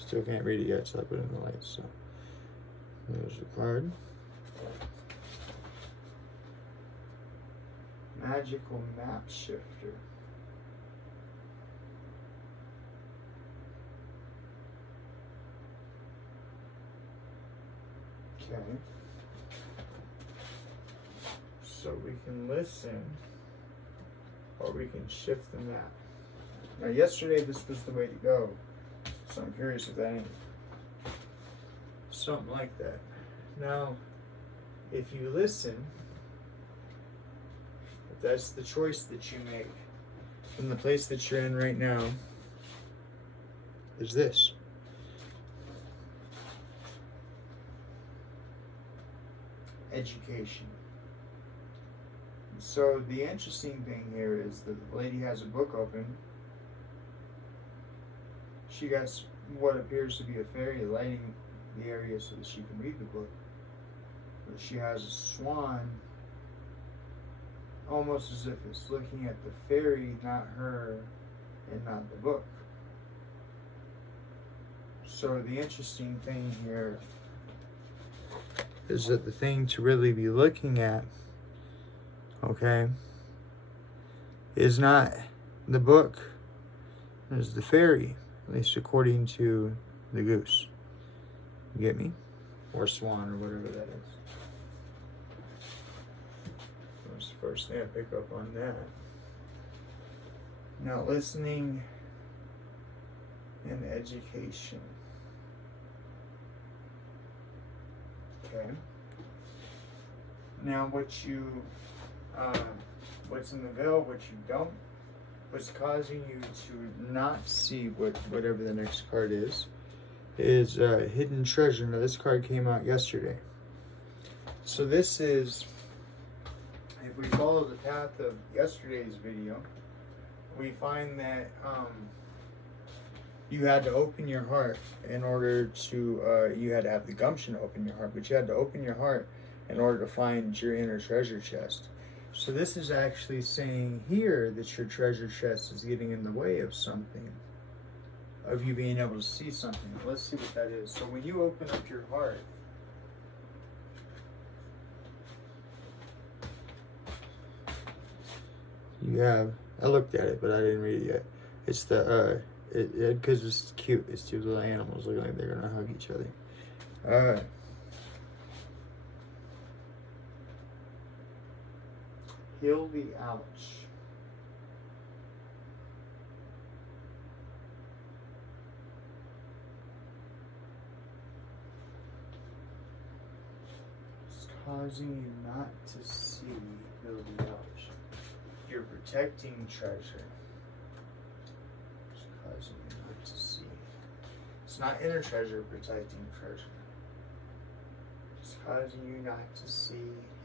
still can't read it yet, so I put it in the light. So there's the card. Magical map shifter. Okay. So we can listen or we can shift the map. Now yesterday this was the way to go. So I'm curious if that ain't something like that. Now, if you listen, if that's the choice that you make from the place that you're in right now, is this. Education. So the interesting thing here is that the lady has a book open. She got what appears to be a fairy lighting the area so that she can read the book. But she has a swan, almost as if it's looking at the fairy, not her, and not the book. So the interesting thing here is that the thing to really be looking at, okay, is not the book, is the fairy, at least according to the goose. You get me? Or swan, or whatever that is. That's the first thing I pick up on that. Now, listening and education. Okay. Now, what's in the veil, what you don't, what's causing you to not see whatever the next card is hidden treasure. Now, this card came out yesterday. So this is, if we follow the path of yesterday's video, we find that you had to open your heart in order to, you had to have the gumption to open your heart, but you had to open your heart in order to find your inner treasure chest. So this is actually saying here that your treasure chest is getting in the way of something, of you being able to see something. Let's see what that is. So when you open up your heart, you have. I looked at it, but I didn't read it yet. It's the because it's cute. It's two little animals looking like they're gonna hug each other. Heal the ouch. It's causing you not to see. Heal the ouch. You're protecting treasure. It's causing you not to see. It's not inner treasure protecting treasure. It's causing you not to see.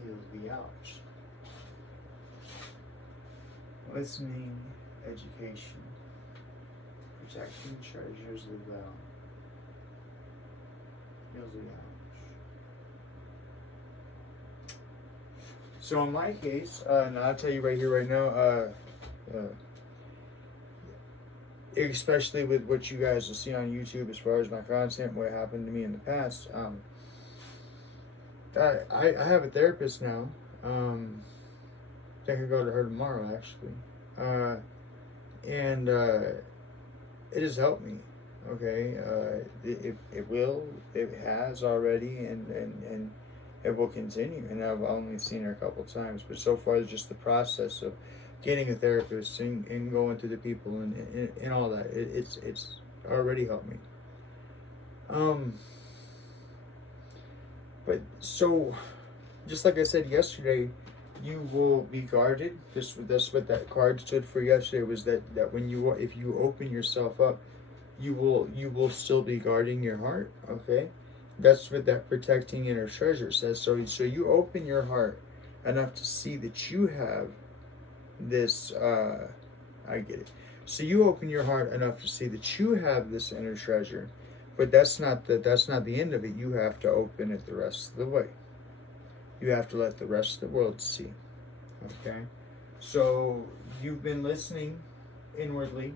Heal the ouch. Listening, education, protecting treasures of thou. Heals the ouch. So in my case, and I'll tell you right here, right now, especially with what you guys will see on YouTube as far as my content, what happened to me in the past, I have a therapist now. I could go to her tomorrow, actually. And it has helped me. Okay, it has already, and it will continue. And I've only seen her a couple times, but so far it's just the process of getting a therapist and going to the people and all that. It's already helped me. But so, just like I said yesterday, you will be guarded. That's what that card stood for yesterday, was that when if you open yourself up, you will still be guarding your heart. Okay, that's what that protecting inner treasure says. So you open your heart enough to see that you have this. I get it. So you open your heart enough to see that you have this inner treasure, but that's not the end of it. You have to open it the rest of the way. You have to let the rest of the world see. Okay? So you've been listening inwardly.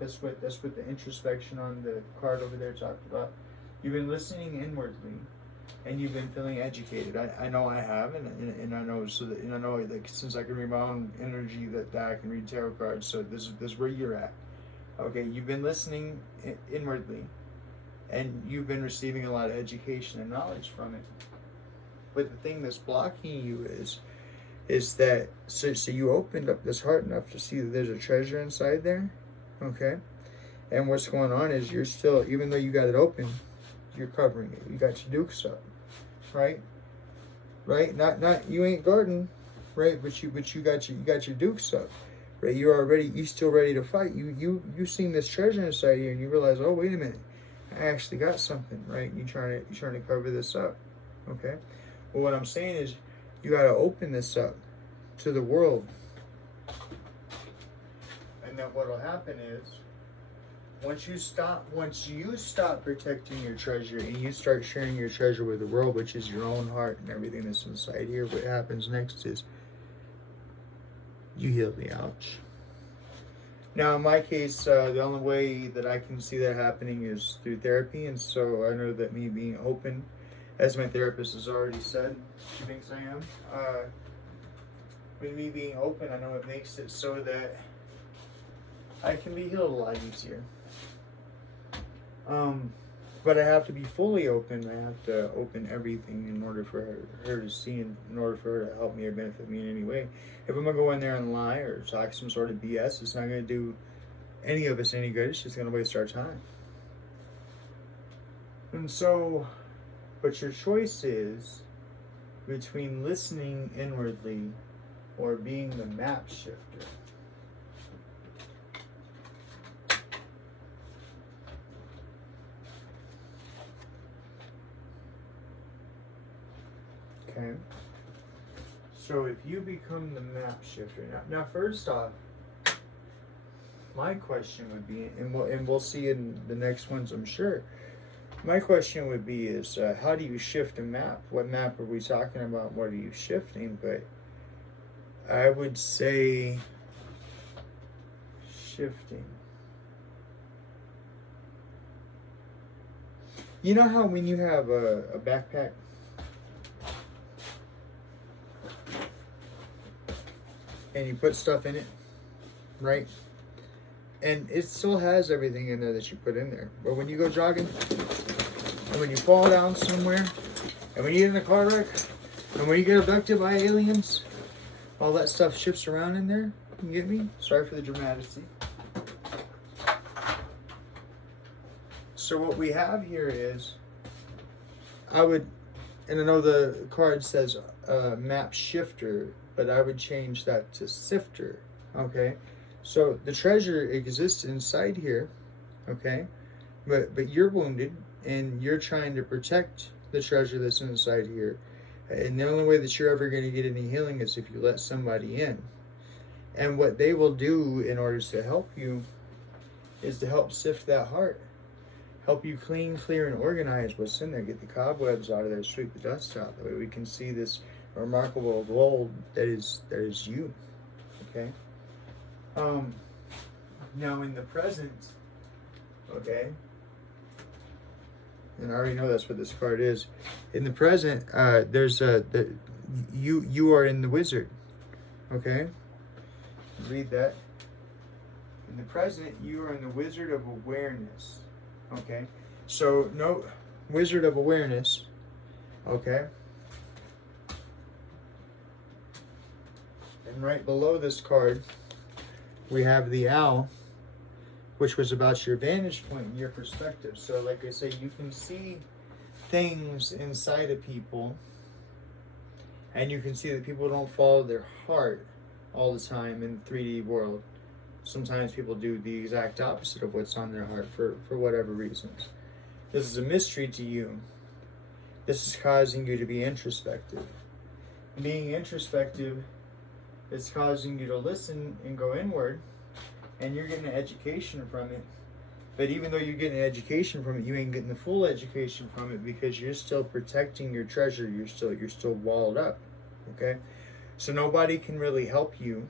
That's what the introspection on the card over there talked about. You've been listening inwardly, and you've been feeling educated. I know I have, and I know and I know, like, since I can read my own energy, that I can read tarot cards. So this is where you're at. Okay, you've been listening inwardly, and you've been receiving a lot of education and knowledge from it. But the thing that's blocking you is that so you opened up this heart enough to see that there's a treasure inside there, okay? And what's going on is you're still, even though you got it open, you're covering it. You got your dukes up, right? Right? Not you ain't guarding, right? But you got your dukes up, right? You still ready to fight. You seen this treasure inside here, and you realize, oh, wait a minute, I actually got something, right? And you're trying to cover this up, okay? Well, what I'm saying is, you got to open this up to the world. And then what will happen is, once you stop protecting your treasure and you start sharing your treasure with the world, which is your own heart and everything that's inside here, what happens next is you heal the ouch. Now, in my case, the only way that I can see that happening is through therapy, and so I know that me being open, as my therapist has already said, she thinks I am. With me being open, I know it makes it so that I can be healed a lot easier. But I have to be fully open. I have to open everything in order for her to see, and in order for her to help me or benefit me in any way. If I'm going to go in there and lie or talk some sort of BS, it's not going to do any of us any good. It's just going to waste our time. And so, but your choice is between listening inwardly or being the map shifter. Okay. So if you become the map shifter, now first off, my question would be, and we'll see in the next ones, I'm sure. My question would be is, how do you shift a map? What map are we talking about? What are you shifting? But I would say shifting. You know how when you have a backpack, and you put stuff in it, right? And it still has everything in there that you put in there. But when you go jogging, and when you fall down somewhere, and when you get in a car wreck, and when you get abducted by aliens, all that stuff shifts around in there. You get me? Sorry for the dramaticity. So what we have here is, and I know the card says map shifter, but I would change that to sifter, okay? So the treasure exists inside here, okay? But you're wounded, and you're trying to protect the treasure that's inside here. And the only way that you're ever going to get any healing is if you let somebody in. And what they will do in order to help you is to help sift that heart. Help you clean, clear, and organize what's in there. Get the cobwebs out of there, sweep the dust out. That way we can see this remarkable gold that is you, okay? Now in the present, okay, and I already know that's what this card is. In the present, you are in the wizard, okay? Read that. In the present, you are in the wizard of awareness, okay? So, no, wizard of awareness, okay? And right below this card, we have the owl, which was about your vantage point and your perspective. So like I say, you can see things inside of people, and you can see that people don't follow their heart all the time in the 3D world. Sometimes people do the exact opposite of what's on their heart for whatever reasons. This is a mystery to you. This is causing you to be introspective. Being introspective is causing you to listen and go inward, and you're getting an education from it. But even though you're getting an education from it, you ain't getting the full education from it because you're still protecting your treasure. You're still walled up, okay? So nobody can really help you,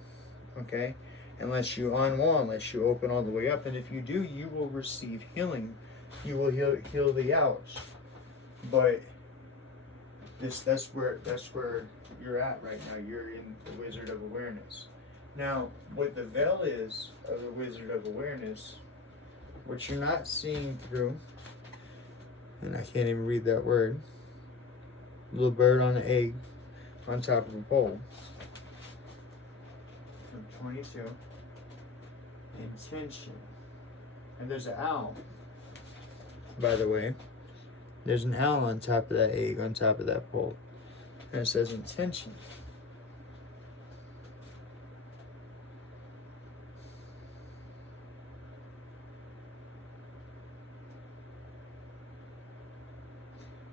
okay, unless you unwall, unless you open all the way up. And if you do, you will receive healing. You will heal the ouch. But that's where you're at right now. You're in the Wizard of Awareness. Now, what the veil is of the Wizard of Awareness, what you're not seeing through, and I can't even read that word, little bird on an egg on top of a pole. From 22. Intention. And there's an owl, by the way. There's an owl on top of that egg, on top of that pole. And it says intention.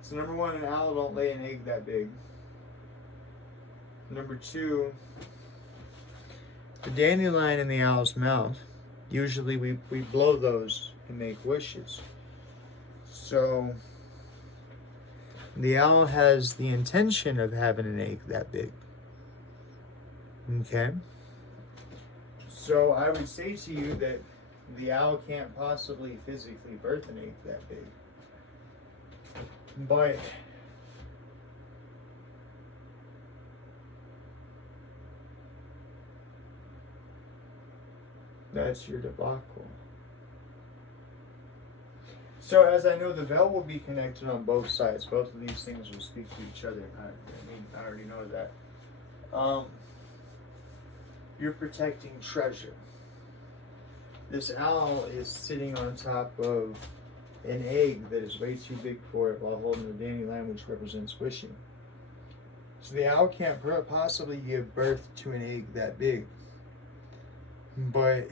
So number one, an owl don't lay an egg that big. Number two, the dandelion in the owl's mouth, usually we blow those and make wishes. So the owl has the intention of having an egg that big. Okay? So I would say to you that the owl can't possibly physically birth an egg that big. But that's your debacle. So as I know, the veil will be connected on both sides. Both of these things will speak to each other. I already know that. You're protecting treasure. This owl is sitting on top of an egg that is way too big for it while holding the dandelion, which represents wishing. So the owl can't possibly give birth to an egg that big. But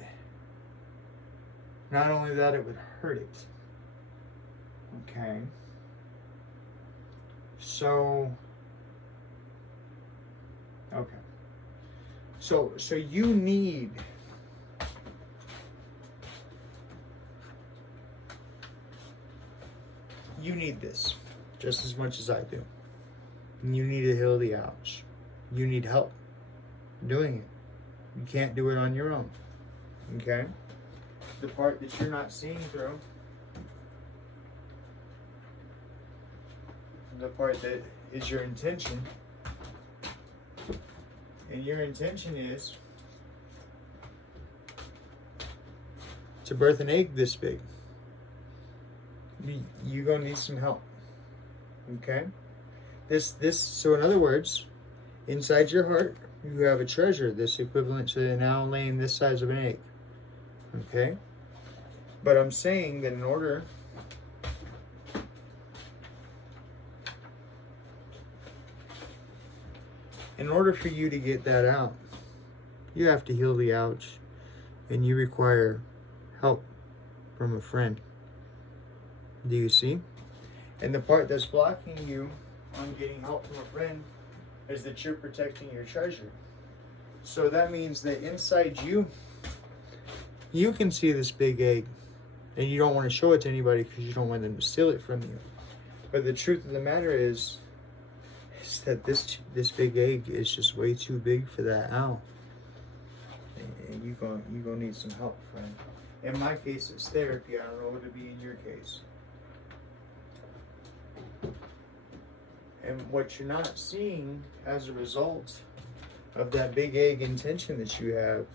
not only that, it would hurt it. Okay. So you need this just as much as I do. You need to heal the ouch. You need help doing it. You can't do it on your own. Okay? The part that you're not seeing through, the part that is your intention, and your intention is to birth an egg this big. You're gonna need some help. Okay? So in other words, inside your heart, you have a treasure that's equivalent to now laying this size of an egg. Okay? But I'm saying that in order for you to get that out, you have to heal the ouch, and you require help from a friend. Do you see? And the part that's blocking you on getting help from a friend is that you're protecting your treasure. So that means that inside you, you can see this big egg, and you don't want to show it to anybody because you don't want them to steal it from you. But the truth of the matter is that this big egg is just way too big for that owl. And you're gonna need some help, friend. In my case, it's therapy. I don't know what it'd be in your case. And what you're not seeing as a result of that big egg intention that you have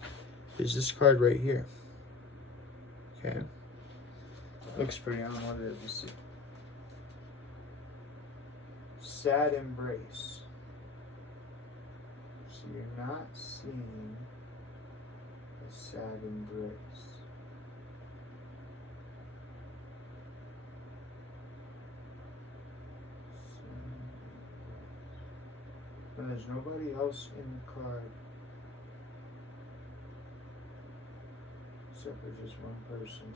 is this card right here. Okay? Looks pretty. I don't know what it is. Let's see. Sad embrace. So you're not seeing a sad embrace. And there's nobody else in the card except for just one person.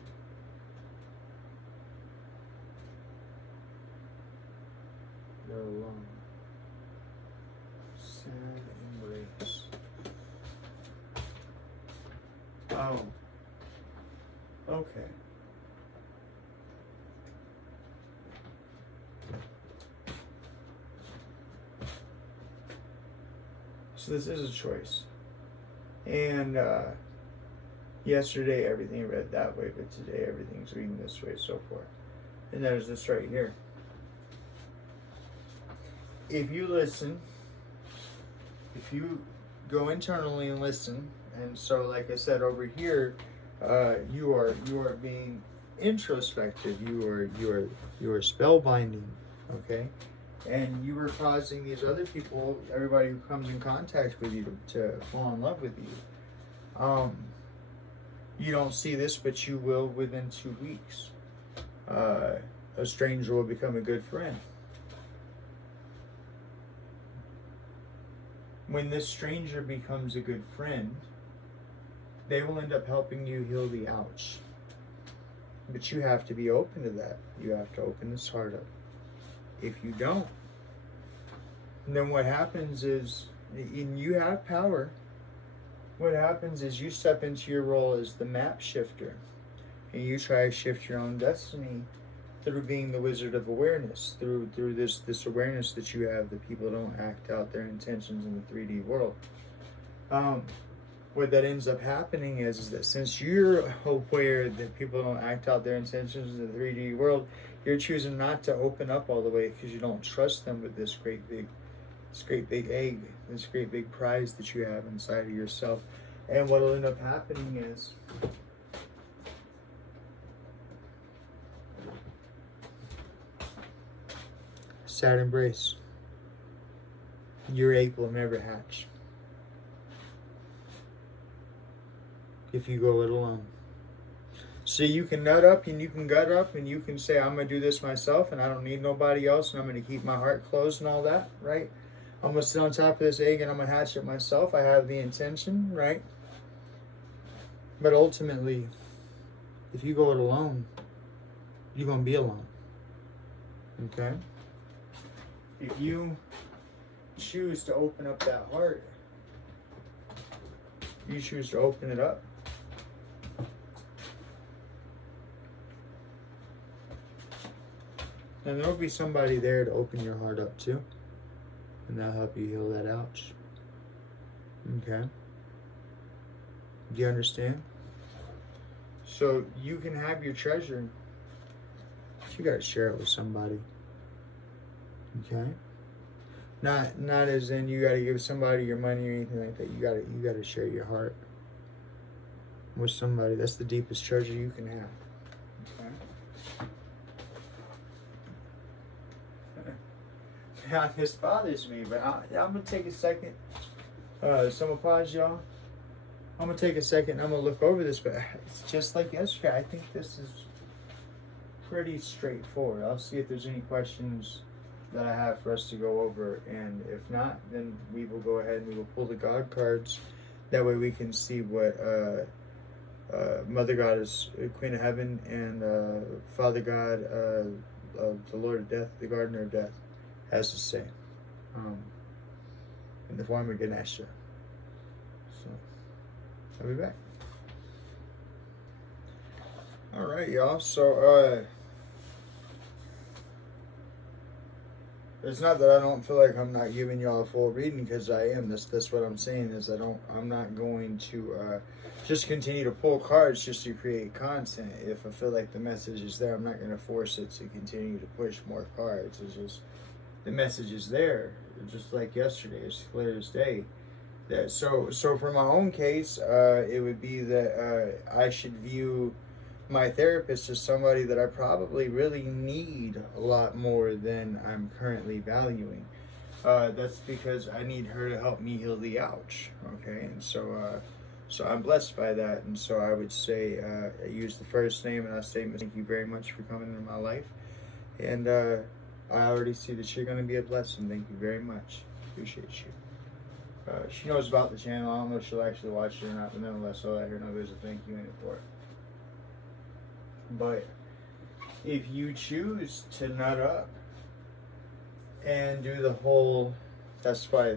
They're alone. Sad embrace. Oh. Okay. So this is a choice. And yesterday everything read that way, but today everything's reading this way, so forth. And there's this right here. If you listen, if you go internally and listen, and so like I said over here, you are being introspective. You are spellbinding, okay? And you are causing these other people, everybody who comes in contact with you, to fall in love with you. You don't see this, but you will within 2 weeks. A stranger will become a good friend. When this stranger becomes a good friend, they will end up helping you heal the ouch. But you have to be open to that. You have to open this heart up. If you don't, then what happens is, and you have power, what happens is you step into your role as the map shifter, and you try to shift your own destiny through being the wizard of awareness, through this awareness that you have that people don't act out their intentions in the 3D world. What that ends up happening is that since you're aware that people don't act out their intentions in the 3D world, you're choosing not to open up all the way because you don't trust them with this great big egg, this great big prize that you have inside of yourself. And what will end up happening is sad embrace. Your egg will never hatch if you go it alone. So you can nut up and you can gut up and you can say, I'm going to do this myself and I don't need nobody else and I'm going to keep my heart closed and all that, right? I'm going to sit on top of this egg and I'm going to hatch it myself. I have the intention, right? But ultimately, if you go it alone, you're going to be alone. Okay? If you choose to open up that heart, you choose to open it up, and there'll be somebody there to open your heart up too, and that'll help you heal that ouch. Okay? Do you understand? So you can have your treasure, but you gotta share it with somebody. Okay? Not as in you gotta give somebody your money or anything like that. You gotta share your heart. with somebody. That's the deepest treasure you can have. Okay. Now, this bothers me, but I'm going to take a second. So I'm going to pause, y'all. I'm going to take a second. I'm going to look over this, but it's just like yesterday. I think this is pretty straightforward. I'll see if there's any questions that I have for us to go over, and if not, then we will go ahead and we will pull the God cards. That way we can see what Mother Goddess, Queen of Heaven, and Father God, the Lord of Death, the Gardener of Death, has to say in the form of Ganesha. So I'll be back. All right, y'all. So it's not that I don't feel like I'm not giving y'all a full reading, because I am. That's what I'm saying is I'm not going to just continue to pull cards just to create content. If I feel like the message is there, I'm not going to force it to continue to push more cards. It's just the message is there, just like yesterday. It's clear as day. That so for my own case, it would be that I should view my therapist is somebody that I probably really need a lot more than I'm currently valuing. That's because I need her to help me heal the ouch. Okay, and so I'm blessed by that. And so I would say I use the first name, and I say thank you very much for coming into my life. And I already see that you're going to be a blessing. Thank you very much. Appreciate you. She knows about the channel. I don't know if she'll actually watch it or not, but nonetheless, I'll let her know there's a thank you in it for it. But if you choose to nut up and do the whole, that's why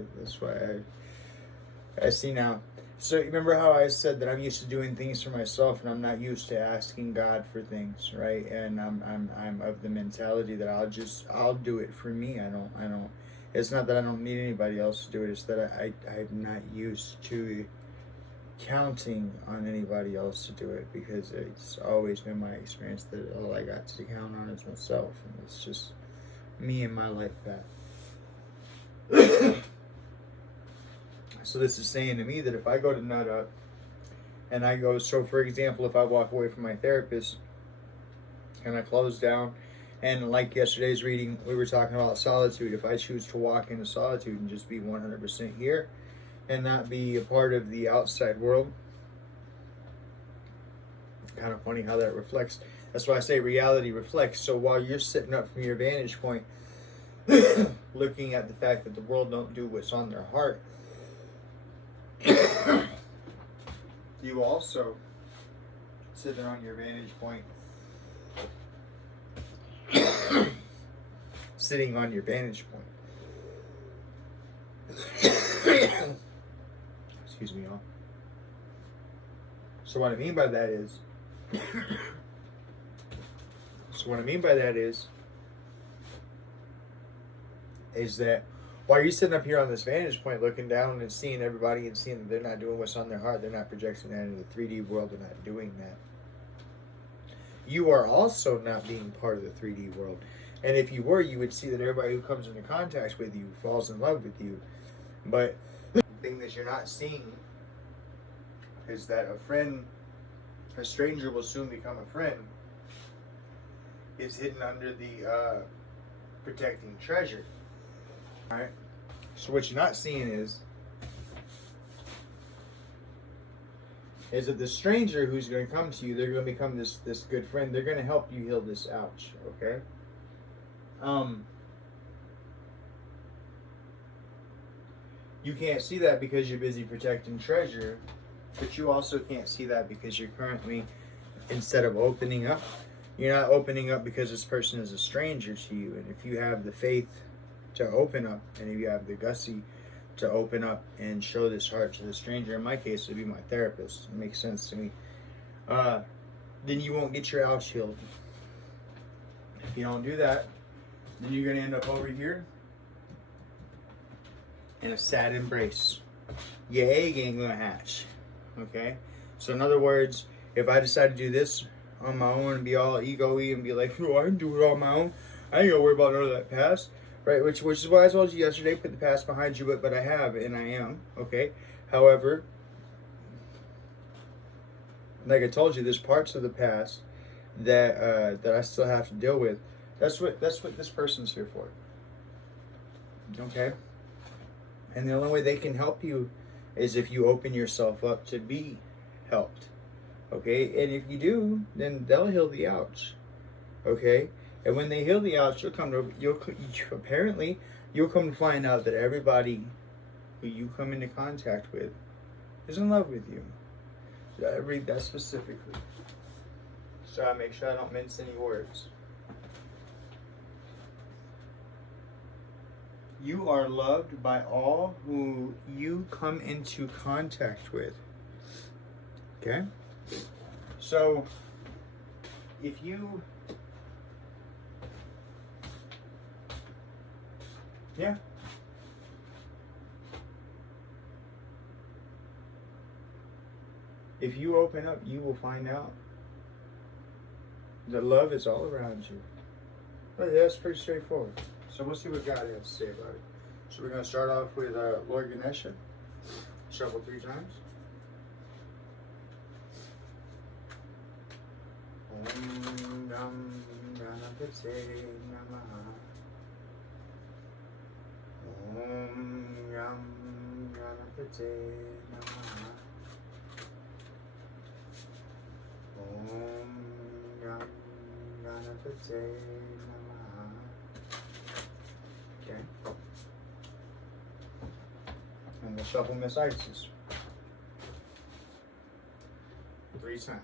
I see now. So remember how I said that I'm used to doing things for myself, and I'm not used to asking God for things, right? And I'm of the mentality that I'll do it for me. I don't. It's not that I don't need anybody else to do it. It's that I'm not used to counting on anybody else to do it, because it's always been my experience that all I got to count on is myself, and it's just me and my life path. So this is saying to me that if I go to nut up and I go, so for example, if I walk away from my therapist and I close down, and like yesterday's reading, we were talking about solitude. If I choose to walk into solitude and just be 100% here and not be a part of the outside world, kind of funny how that reflects. That's why I say reality reflects. So while you're sitting up from your vantage point, looking at the fact that the world don't do what's on their heart, you also sitting on your vantage point, sitting on your vantage point. Excuse me, y'all. So what I mean by that is that while you're sitting up here on this vantage point looking down and seeing everybody and seeing that they're not doing what's on their heart, they're not projecting that into the 3D world, they're not doing that, you are also not being part of the 3D world. And if you were, you would see that everybody who comes into contact with you falls in love with you. But the thing that you're not seeing is that a stranger will soon become a friend, is hidden under the protecting treasure. Alright? So what you're not seeing is that the stranger who's going to come to you, they're going to become this good friend. They're going to help you heal this ouch, okay? You can't see that because you're busy protecting treasure, but you also can't see that because you're currently, instead of opening up, you're not opening up because this person is a stranger to you. And if you have the faith to open up, and if you have the gutsy to open up and show this heart to the stranger, in my case, it would be my therapist. It makes sense to me. Then you won't get your ouch healed. If you don't do that, then you're going to end up over here in a sad embrace. Your egg ain't going to hatch. Okay? So in other words, if I decide to do this on my own and be all ego-y and be like, oh, I can do it on my own, I ain't going to worry about none of that past. Right? Which is why I told you yesterday, put the past behind you, but I have, and I am. Okay? However, Like I told you, there's parts of the past that that I still have to deal with. That's what this person's here for. Okay? And the only way they can help you is if you open yourself up to be helped. Okay? And if you do, then they'll heal the ouch. Okay? And when they heal the ouch, you'll come to find out that everybody who you come into contact with is in love with you. I read that specifically. So I make sure I don't mince any words. You are loved by all who you come into contact with. Okay? So, if you... Yeah. If you open up, you will find out that love is all around you. But yeah, that's pretty straightforward. So we'll see what God has to say about it. So we're going to start off with Lord Ganesha. Shuffle 3 times. Om Gam Ganapate Namaha. Om Gam Ganapate Namaha. Om Gam Ganapate Namaha. Okay. And we'll shuffle Miss Isis 3 times.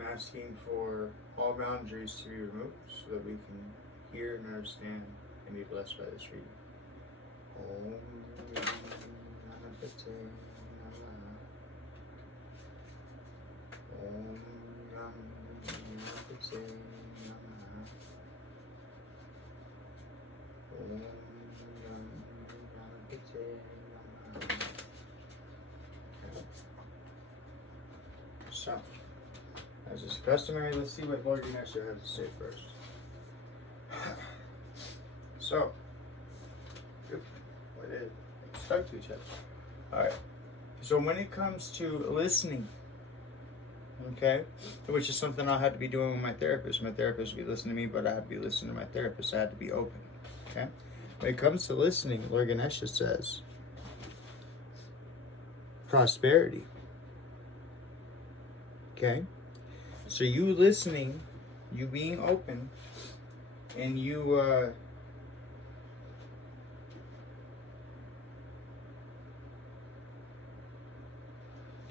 I'm asking for all boundaries to be removed so that we can hear and understand and be blessed by this reading. Om Ganapate Namaha. Om Ganapate Namaha. Om Ganapate Namaha. So, as is customary, let's see what Lord Ganesha has to say first. So, what is it? Stuck to each other. Alright. So when it comes to listening, okay, which is something I had to be doing with my therapist. My therapist would be listening to me, but I had to be listening to my therapist. I had to be open. Okay? When it comes to listening, Lord Ganesha says prosperity. Okay? So you listening, you being open, and you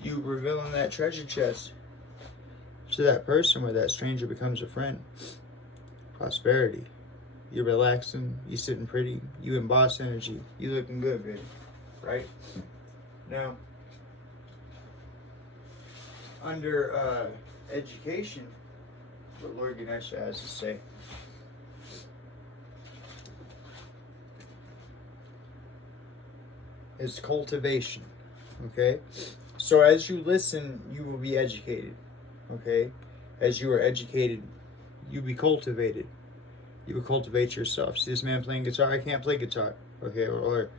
you revealing that treasure chest to that person where that stranger becomes a friend. Prosperity. You're relaxing, you sitting pretty, you in boss energy, you looking good, baby. Right? Now, under education, what Lord Ganesha has to say. Is cultivation. Okay? So as you listen, you will be educated. Okay? As you are educated, you be cultivated. You will cultivate yourself. See this man playing guitar? I can't play guitar. Okay? Or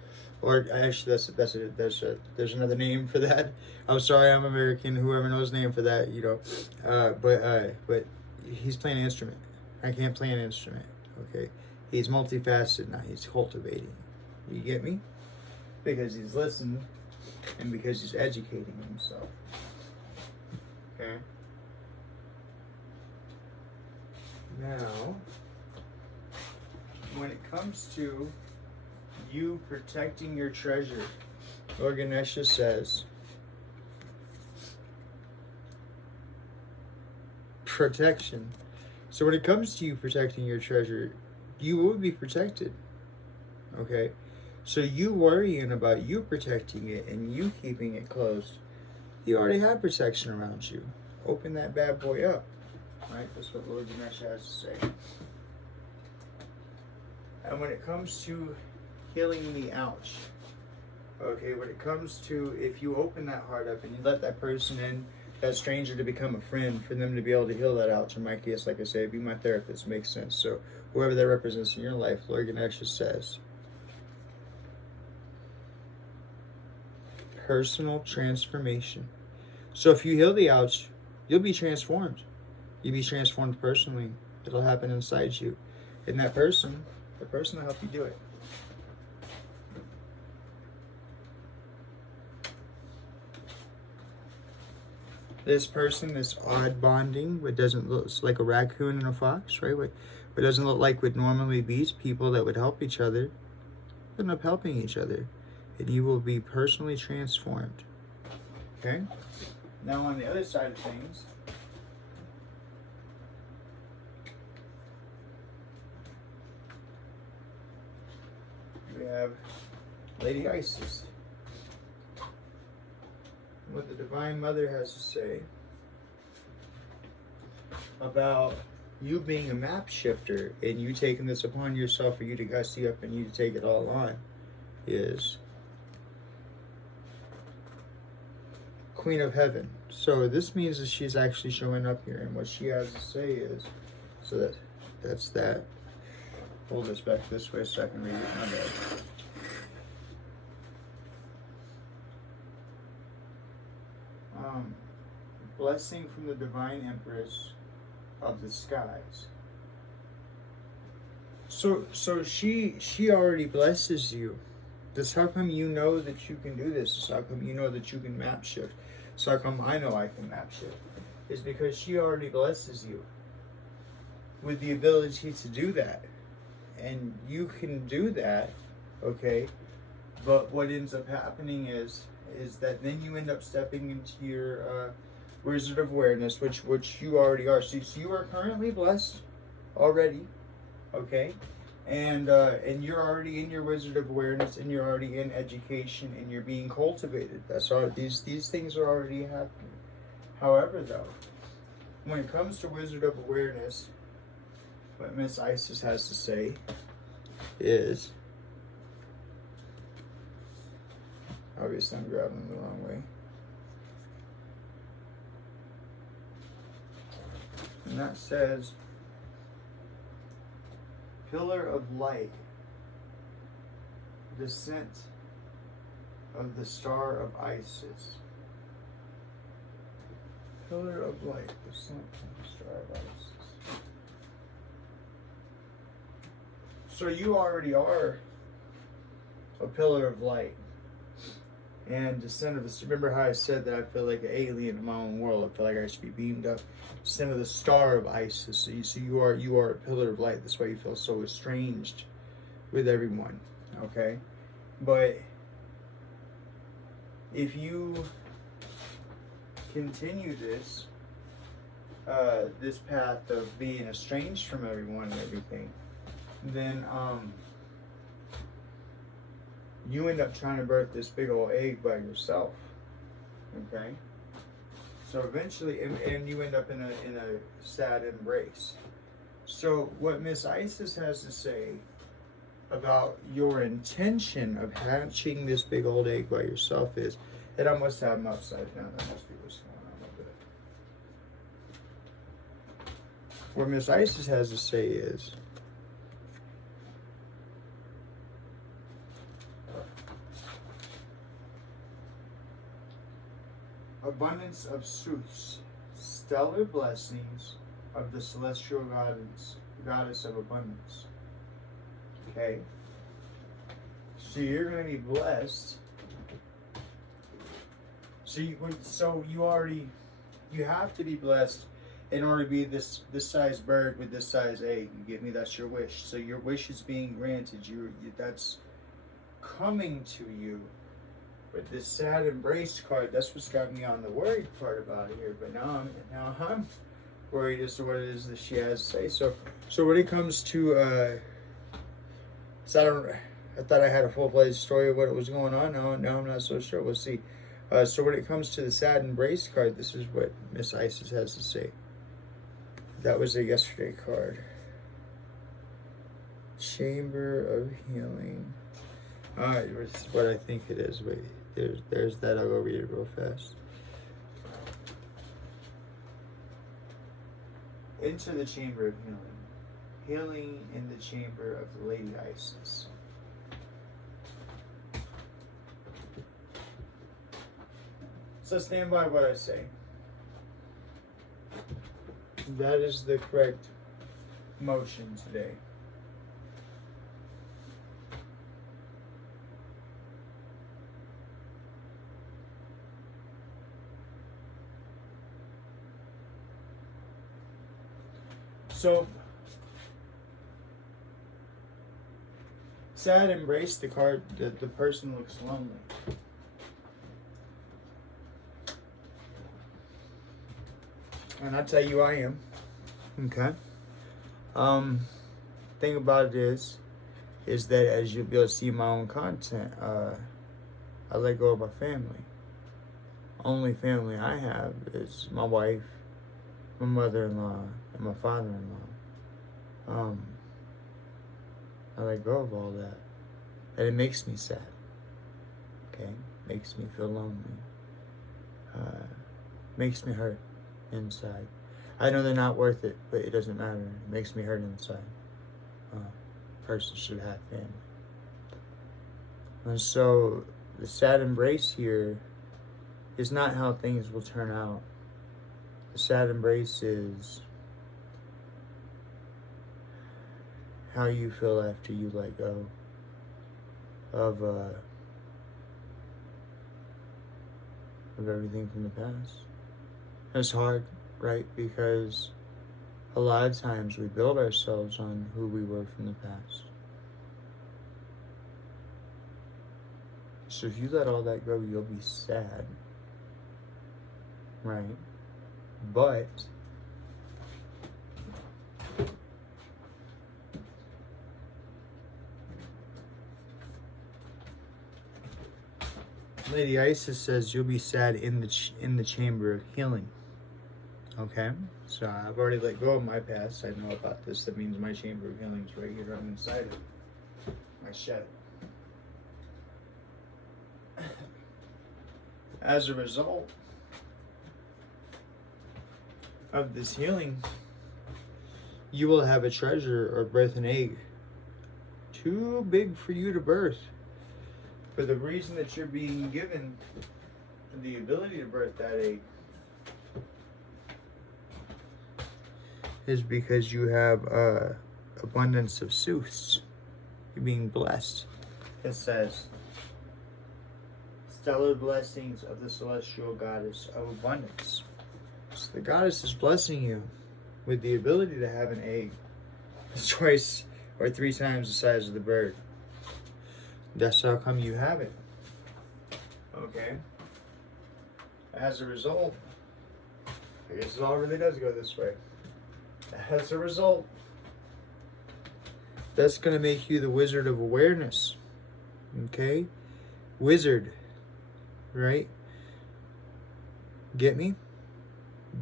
actually, there's another name for that. I'm sorry, I'm American. Whoever knows the name for that, you know. But he's playing an instrument. I can't play an instrument. Okay? He's multifaceted now. He's cultivating. You get me? Because he's listening and because he's educating himself. Okay? Now, when it comes to you protecting your treasure, Lord Ganesha says, protection. So when it comes to you protecting your treasure, you will be protected. Okay? So you worrying about you protecting it and you keeping it closed, you already have protection around you. Open that bad boy up. Right? That's what Lord Ganesha has to say. And when it comes to healing the ouch, okay, when it comes to if you open that heart up and you let that person in, that stranger to become a friend, for them to be able to heal that ouch, in my case, like I say, be my therapist, makes sense. So whoever that represents in your life, Lord Ganesha says, personal transformation. So if you heal the ouch, you'll be transformed. You'll be transformed personally. It'll happen inside you. And that person, the person will help you do it. This person, this odd bonding, what doesn't look like a raccoon and a fox, right? What doesn't look like would normally be people that would help each other, end up helping each other. And you will be personally transformed. Okay? Now on the other side of things, we have Lady Isis. What the Divine Mother has to say about you being a map shifter and you taking this upon yourself for you to gussy up and you to take it all on is Queen of Heaven. So this means that she's actually showing up here, and what she has to say is, so that's that. Hold this back this way so I can read it. My bad. Blessing from the Divine Empress of the skies. So she already blesses you. This how come you know that you can do this? This how come you know that you can map shift? So how come I know I can map shift? Is because she already blesses you with the ability to do that. And you can do that, okay? But what ends up happening is that then you end up stepping into your Wizard of Awareness, which you already are. So you are currently blessed already, okay? And you're already in your Wizard of Awareness, and you're already in education, and you're being cultivated. That's all. These things are already happening. However, though, when it comes to Wizard of Awareness, what Miss Isis has to say is, obviously I'm grabbing them the wrong way. And that says, pillar of light, descent of the star of Isis. Pillar of light, descent of the star of Isis. So you already are a pillar of light. And descent of the, remember how I said that I feel like an alien in my own world. I feel like I should be beamed up. Descent of the star of Isis. So you are a pillar of light. That's why you feel so estranged with everyone. Okay? But if you continue this path of being estranged from everyone and everything, then you end up trying to birth this big old egg by yourself. Okay? So eventually, and you end up in a sad embrace. So what Miss Isis has to say about your intention of hatching this big old egg by yourself is, and I must have them upside down. That must be what's going on a bit. What Miss Isis has to say is, abundance of Sooths, stellar blessings of the celestial goddess of abundance. Okay? So you're going to be blessed. So you have to be blessed in order to be this size bird with this size egg. You get me? That's your wish. So your wish is being granted. That's coming to you. But this sad embrace card, that's what's got me on the worried part about it here. But now I'm worried as to what it is that she has to say. So when it comes to I thought I had a full-fledged story of what was going on. Now I'm not so sure. We'll see. So when it comes to the sad embrace card, this is what Miss Isis has to say. That was a yesterday card. Chamber of Healing. It's what I think it is. Wait, there's that. I'll go read it real fast. Into the Chamber of Healing. Healing in the Chamber of the Lady Isis. So stand by what I say. That is the correct motion today. So, sad embrace the card that the person looks lonely. And I tell you I am. Okay. Thing about it is that as you'll be able to see my own content, I let go of my family. Only family I have is my wife, my mother-in-law, and my father-in-law. I let go of all that. And it makes me sad. Okay? Makes me feel lonely. Makes me hurt inside. I know they're not worth it, but it doesn't matter. It makes me hurt inside. Person should have family. And so the sad embrace here is not how things will turn out. The sad embrace is how you feel after you let go of everything from the past. It's hard, right? Because a lot of times we build ourselves on who we were from the past. So if you let all that go, you'll be sad, right? But Lady Isis says you'll be sad in the chamber of healing. Okay, so I've already let go of my past. I know about this. That means my chamber of healing is right here. I'm inside it. I shed it. As a result of this healing, you will have a treasure or birth an egg too big for you to birth. For the reason that you're being given the ability to birth that egg is because you have abundance of sooths. You're being blessed. It says, stellar blessings of the celestial goddess of abundance. So the goddess is blessing you with the ability to have an egg. It's twice or 3 times the size of the bird. That's how come you have it. Okay? As a result, I guess it all really does go this way. As a result, that's going to make you the wizard of awareness. Okay? Wizard. Right? Get me?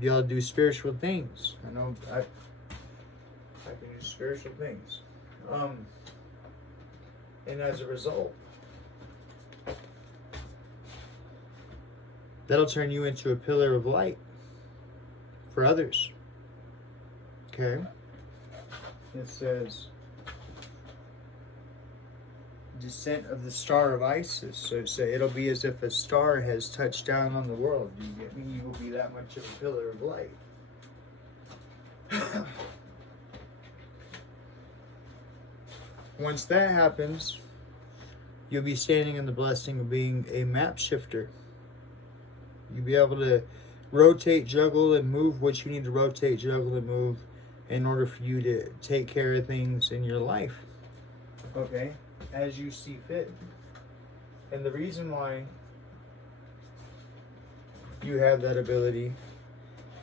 Be able to do spiritual things. I know I can do spiritual things. And as a result, that'll turn you into a pillar of light for others. Okay? It says, descent of the star of Isis. So it'll be as if a star has touched down on the world. You get me? You will be that much of a pillar of light. Once that happens, you'll be standing in the blessing of being a map shifter. You'll be able to rotate, juggle, and move what you need to rotate, juggle, and move in order for you to take care of things in your life. Okay? As you see fit. And the reason why you have that ability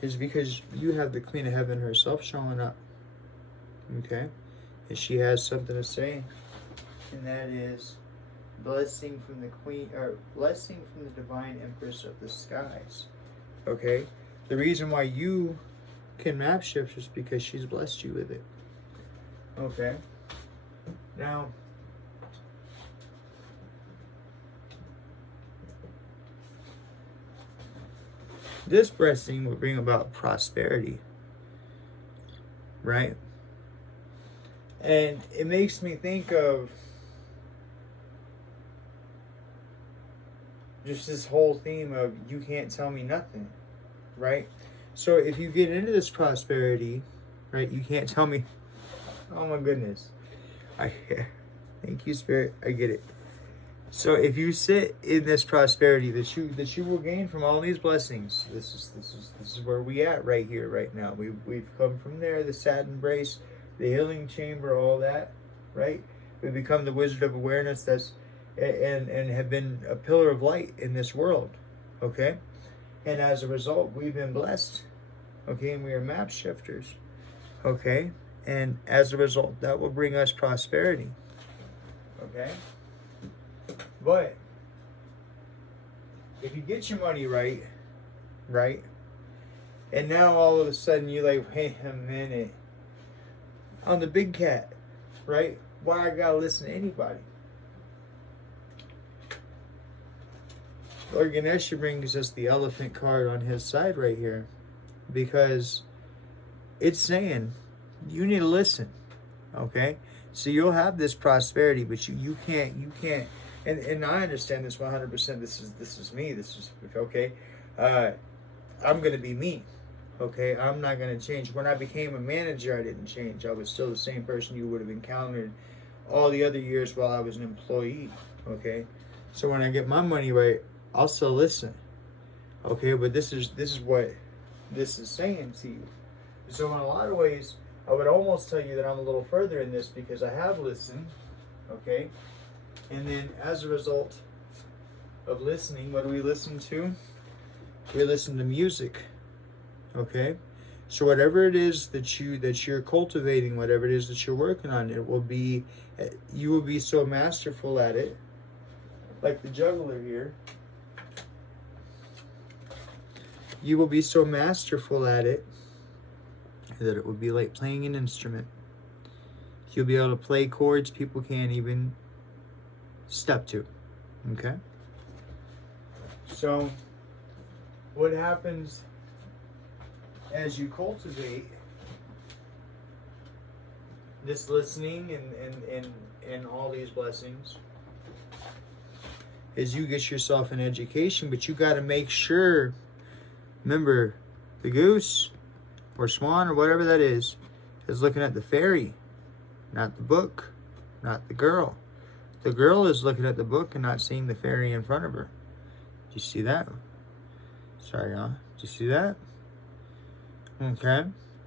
is because you have the Queen of Heaven herself showing up. Okay? And she has something to say. And that is blessing from the Queen, or blessing from the Divine Empress of the Skies. Okay? The reason why you can map shift is because she's blessed you with it. Okay? Now, this blessing will bring about prosperity. Right? And it makes me think of just this whole theme of you can't tell me nothing, right? So if you get into this prosperity, right, you can't tell me, oh my goodness. Thank you, Spirit. I get it. So if you sit in this prosperity that you will gain from all these blessings, this is where we at right here, right now. We've come from there, the sad embrace, the healing chamber, all that, right? We become the wizard of awareness and have been a pillar of light in this world, okay? And as a result, we've been blessed, okay? And we are map shifters, okay? And as a result, that will bring us prosperity, okay? But if you get your money right, and now all of a sudden you're like, wait a minute, on the big cat, right? Why I gotta listen to anybody? Lord Ganesha brings us the elephant card on his side right here, because it's saying you need to listen, okay? So you'll have this prosperity, but you can't. And I understand this 100%. This is me. This is okay. I'm gonna be me. Okay, I'm not gonna change. When I became a manager, I didn't change. I was still the same person you would have encountered all the other years while I was an employee. Okay, so when I get my money right, I'll still listen. Okay, but this is what this is saying to you. So in a lot of ways, I would almost tell you that I'm a little further in this because I have listened. Okay. And then as a result of listening, what do we listen to? We listen to music. Okay? So whatever it is that you're cultivating, whatever it is that you're working on, you will be so masterful at it. Like the juggler here. You will be so masterful at it that it will be like playing an instrument. You'll be able to play chords people can't even step to. Okay? So what happens as you cultivate this listening and all these blessings is you get yourself an education, but you got to make sure, remember, the goose or swan or whatever that is looking at the fairy, not the book, not the girl. The girl is looking at the book and not seeing the fairy in front of her. Do you see that? Sorry, y'all. Do you see that? Okay.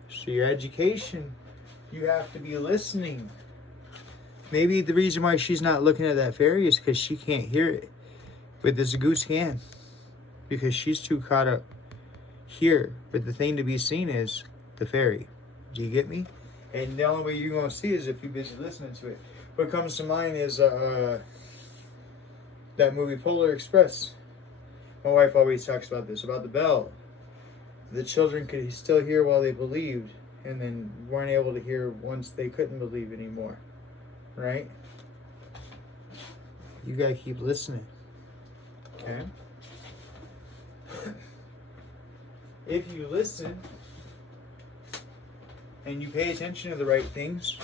So your education, you have to be listening. Maybe the reason why she's not looking at that fairy is because she can't hear it. But this goose can. Because she's too caught up here. But the thing to be seen is the fairy. Do you get me? And the only way you're going to see is if you're busy listening to it. What comes to mind is that movie Polar Express. My wife always talks about this, about the bell. The children could still hear while they believed, and then weren't able to hear once they couldn't believe anymore. Right? You gotta keep listening. Okay? If you listen and you pay attention to the right things,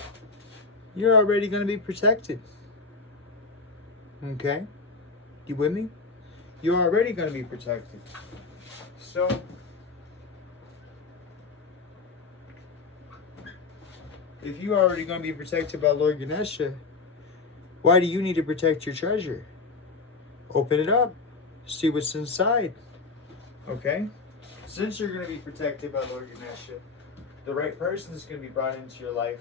you're already going to be protected. Okay? You with me? You're already going to be protected. So, if you're already going to be protected by Lord Ganesha, why do you need to protect your treasure? Open it up. See what's inside. Okay? Since you're going to be protected by Lord Ganesha, the right person is going to be brought into your life.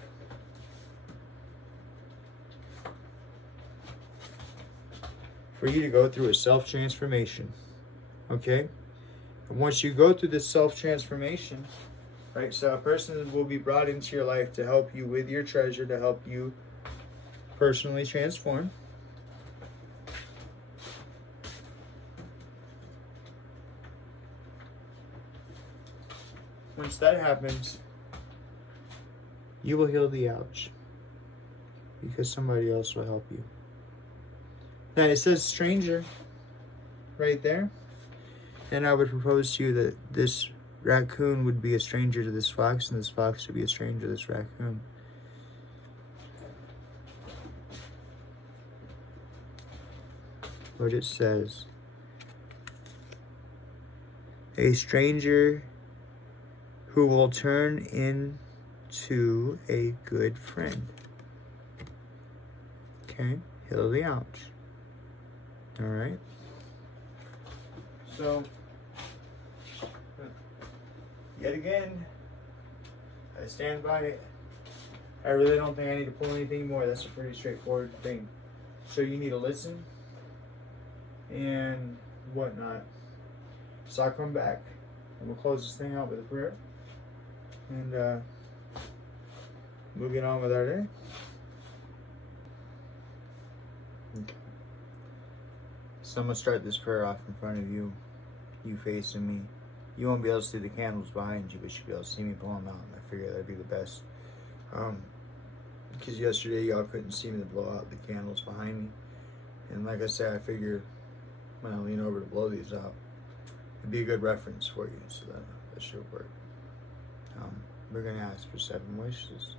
For you to go through a self-transformation. Okay? And once you go through this self-transformation, right, so a person will be brought into your life to help you with your treasure, to help you personally transform. Once that happens, you will heal the ouch. Because somebody else will help you. Now it says stranger right there. And I would propose to you that this raccoon would be a stranger to this fox, and this fox would be a stranger to this raccoon. But it says, A stranger who will turn into a good friend. Okay, heal the ouch. All right. So, yet again, I stand by it. I really don't think I need to pull anything more. That's a pretty straightforward thing. So you need to listen and whatnot. So I'll come back and we'll close this thing out with a prayer. And we'll get on with our day. Okay. So I'm going to start this prayer off in front of you, you facing me. You won't be able to see the candles behind you, but you'll be able to see me pull them out. And I figure that'd be the best. Because yesterday y'all couldn't see me to blow out the candles behind me. And like I said, I figured when I lean over to blow these out, it'd be a good reference for you, so that should work. We're going to ask for 7 wishes.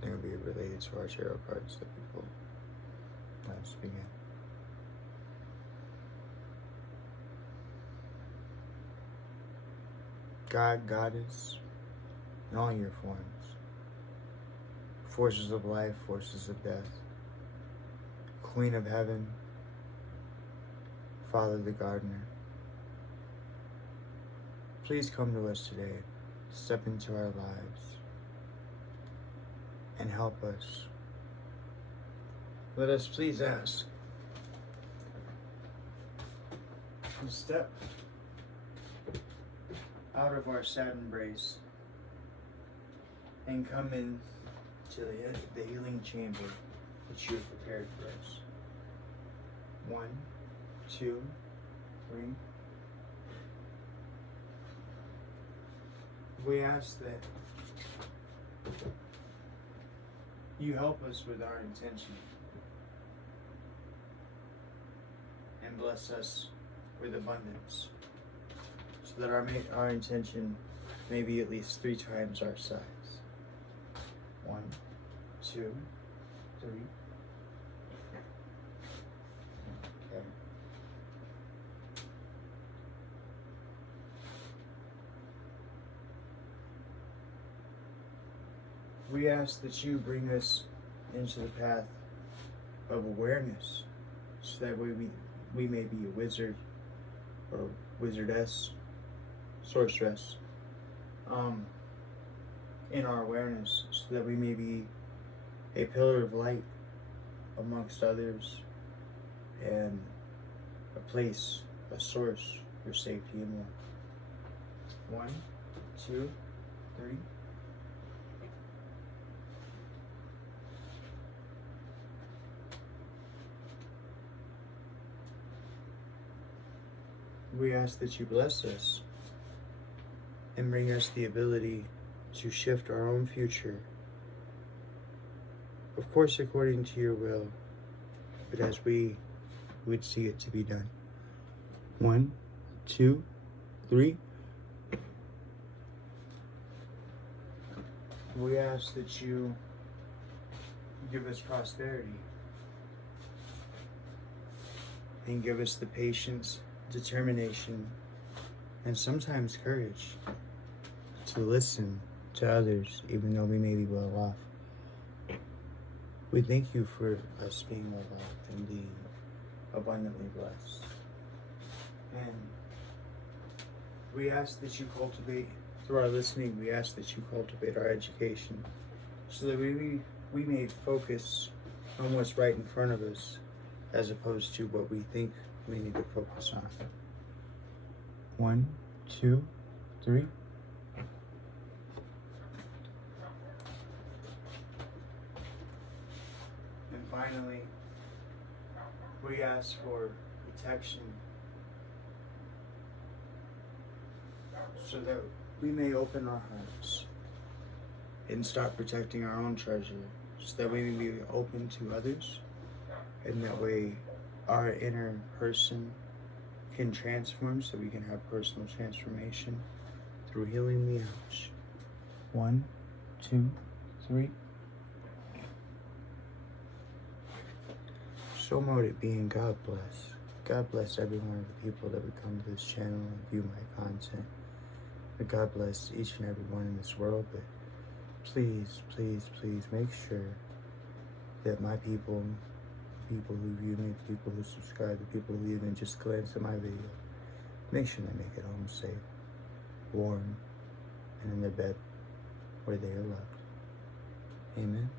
They're going to be related to our tarot cards that we pull. Let's begin. God, Goddess, in all your forms, forces of life, forces of death, Queen of Heaven, Father the Gardener, please come to us today, step into our lives, and help us. Let us please ask to step out of our sad embrace and come in to the healing chamber that you have prepared for us. 1, 2, 3. We ask that you help us with our intention and bless us with abundance, so that our intention may be at least 3 times our size. 1, 2, 3. Okay. We ask that you bring us into the path of awareness, so that we may be a wizard or wizardess, sorceress, in our awareness, so that we may be a pillar of light amongst others and a place, a source for safety and warmth. 1, 2, 3. We ask that you bless us and bring us the ability to shift our own future, of course according to your will, but as we would see it to be done. 1, 2, 3. We ask that you give us prosperity and give us the patience, determination, and sometimes courage to listen to others, even though we may be well off. We thank you for us being well off and being abundantly blessed. And we ask that you cultivate, through our listening, we ask that you cultivate our education, so that we may focus on what's right in front of us, as opposed to what we think we need to focus on. 1, 2, 3. And finally, we ask for protection, so that we may open our hearts and start protecting our own treasure, so that we may be open to others, and that way our inner person can transform, so we can have personal transformation through healing the ouch. 1, 2, 3. So mote it be, and God bless. God bless every one of the people that would come to this channel and view my content. But God bless each and every one in this world. But please, please, please make sure that my people, the people who view me, the people who subscribe, the people who even just glance at my video, make sure they make it home safe, warm, and in their bed where they are loved. Amen.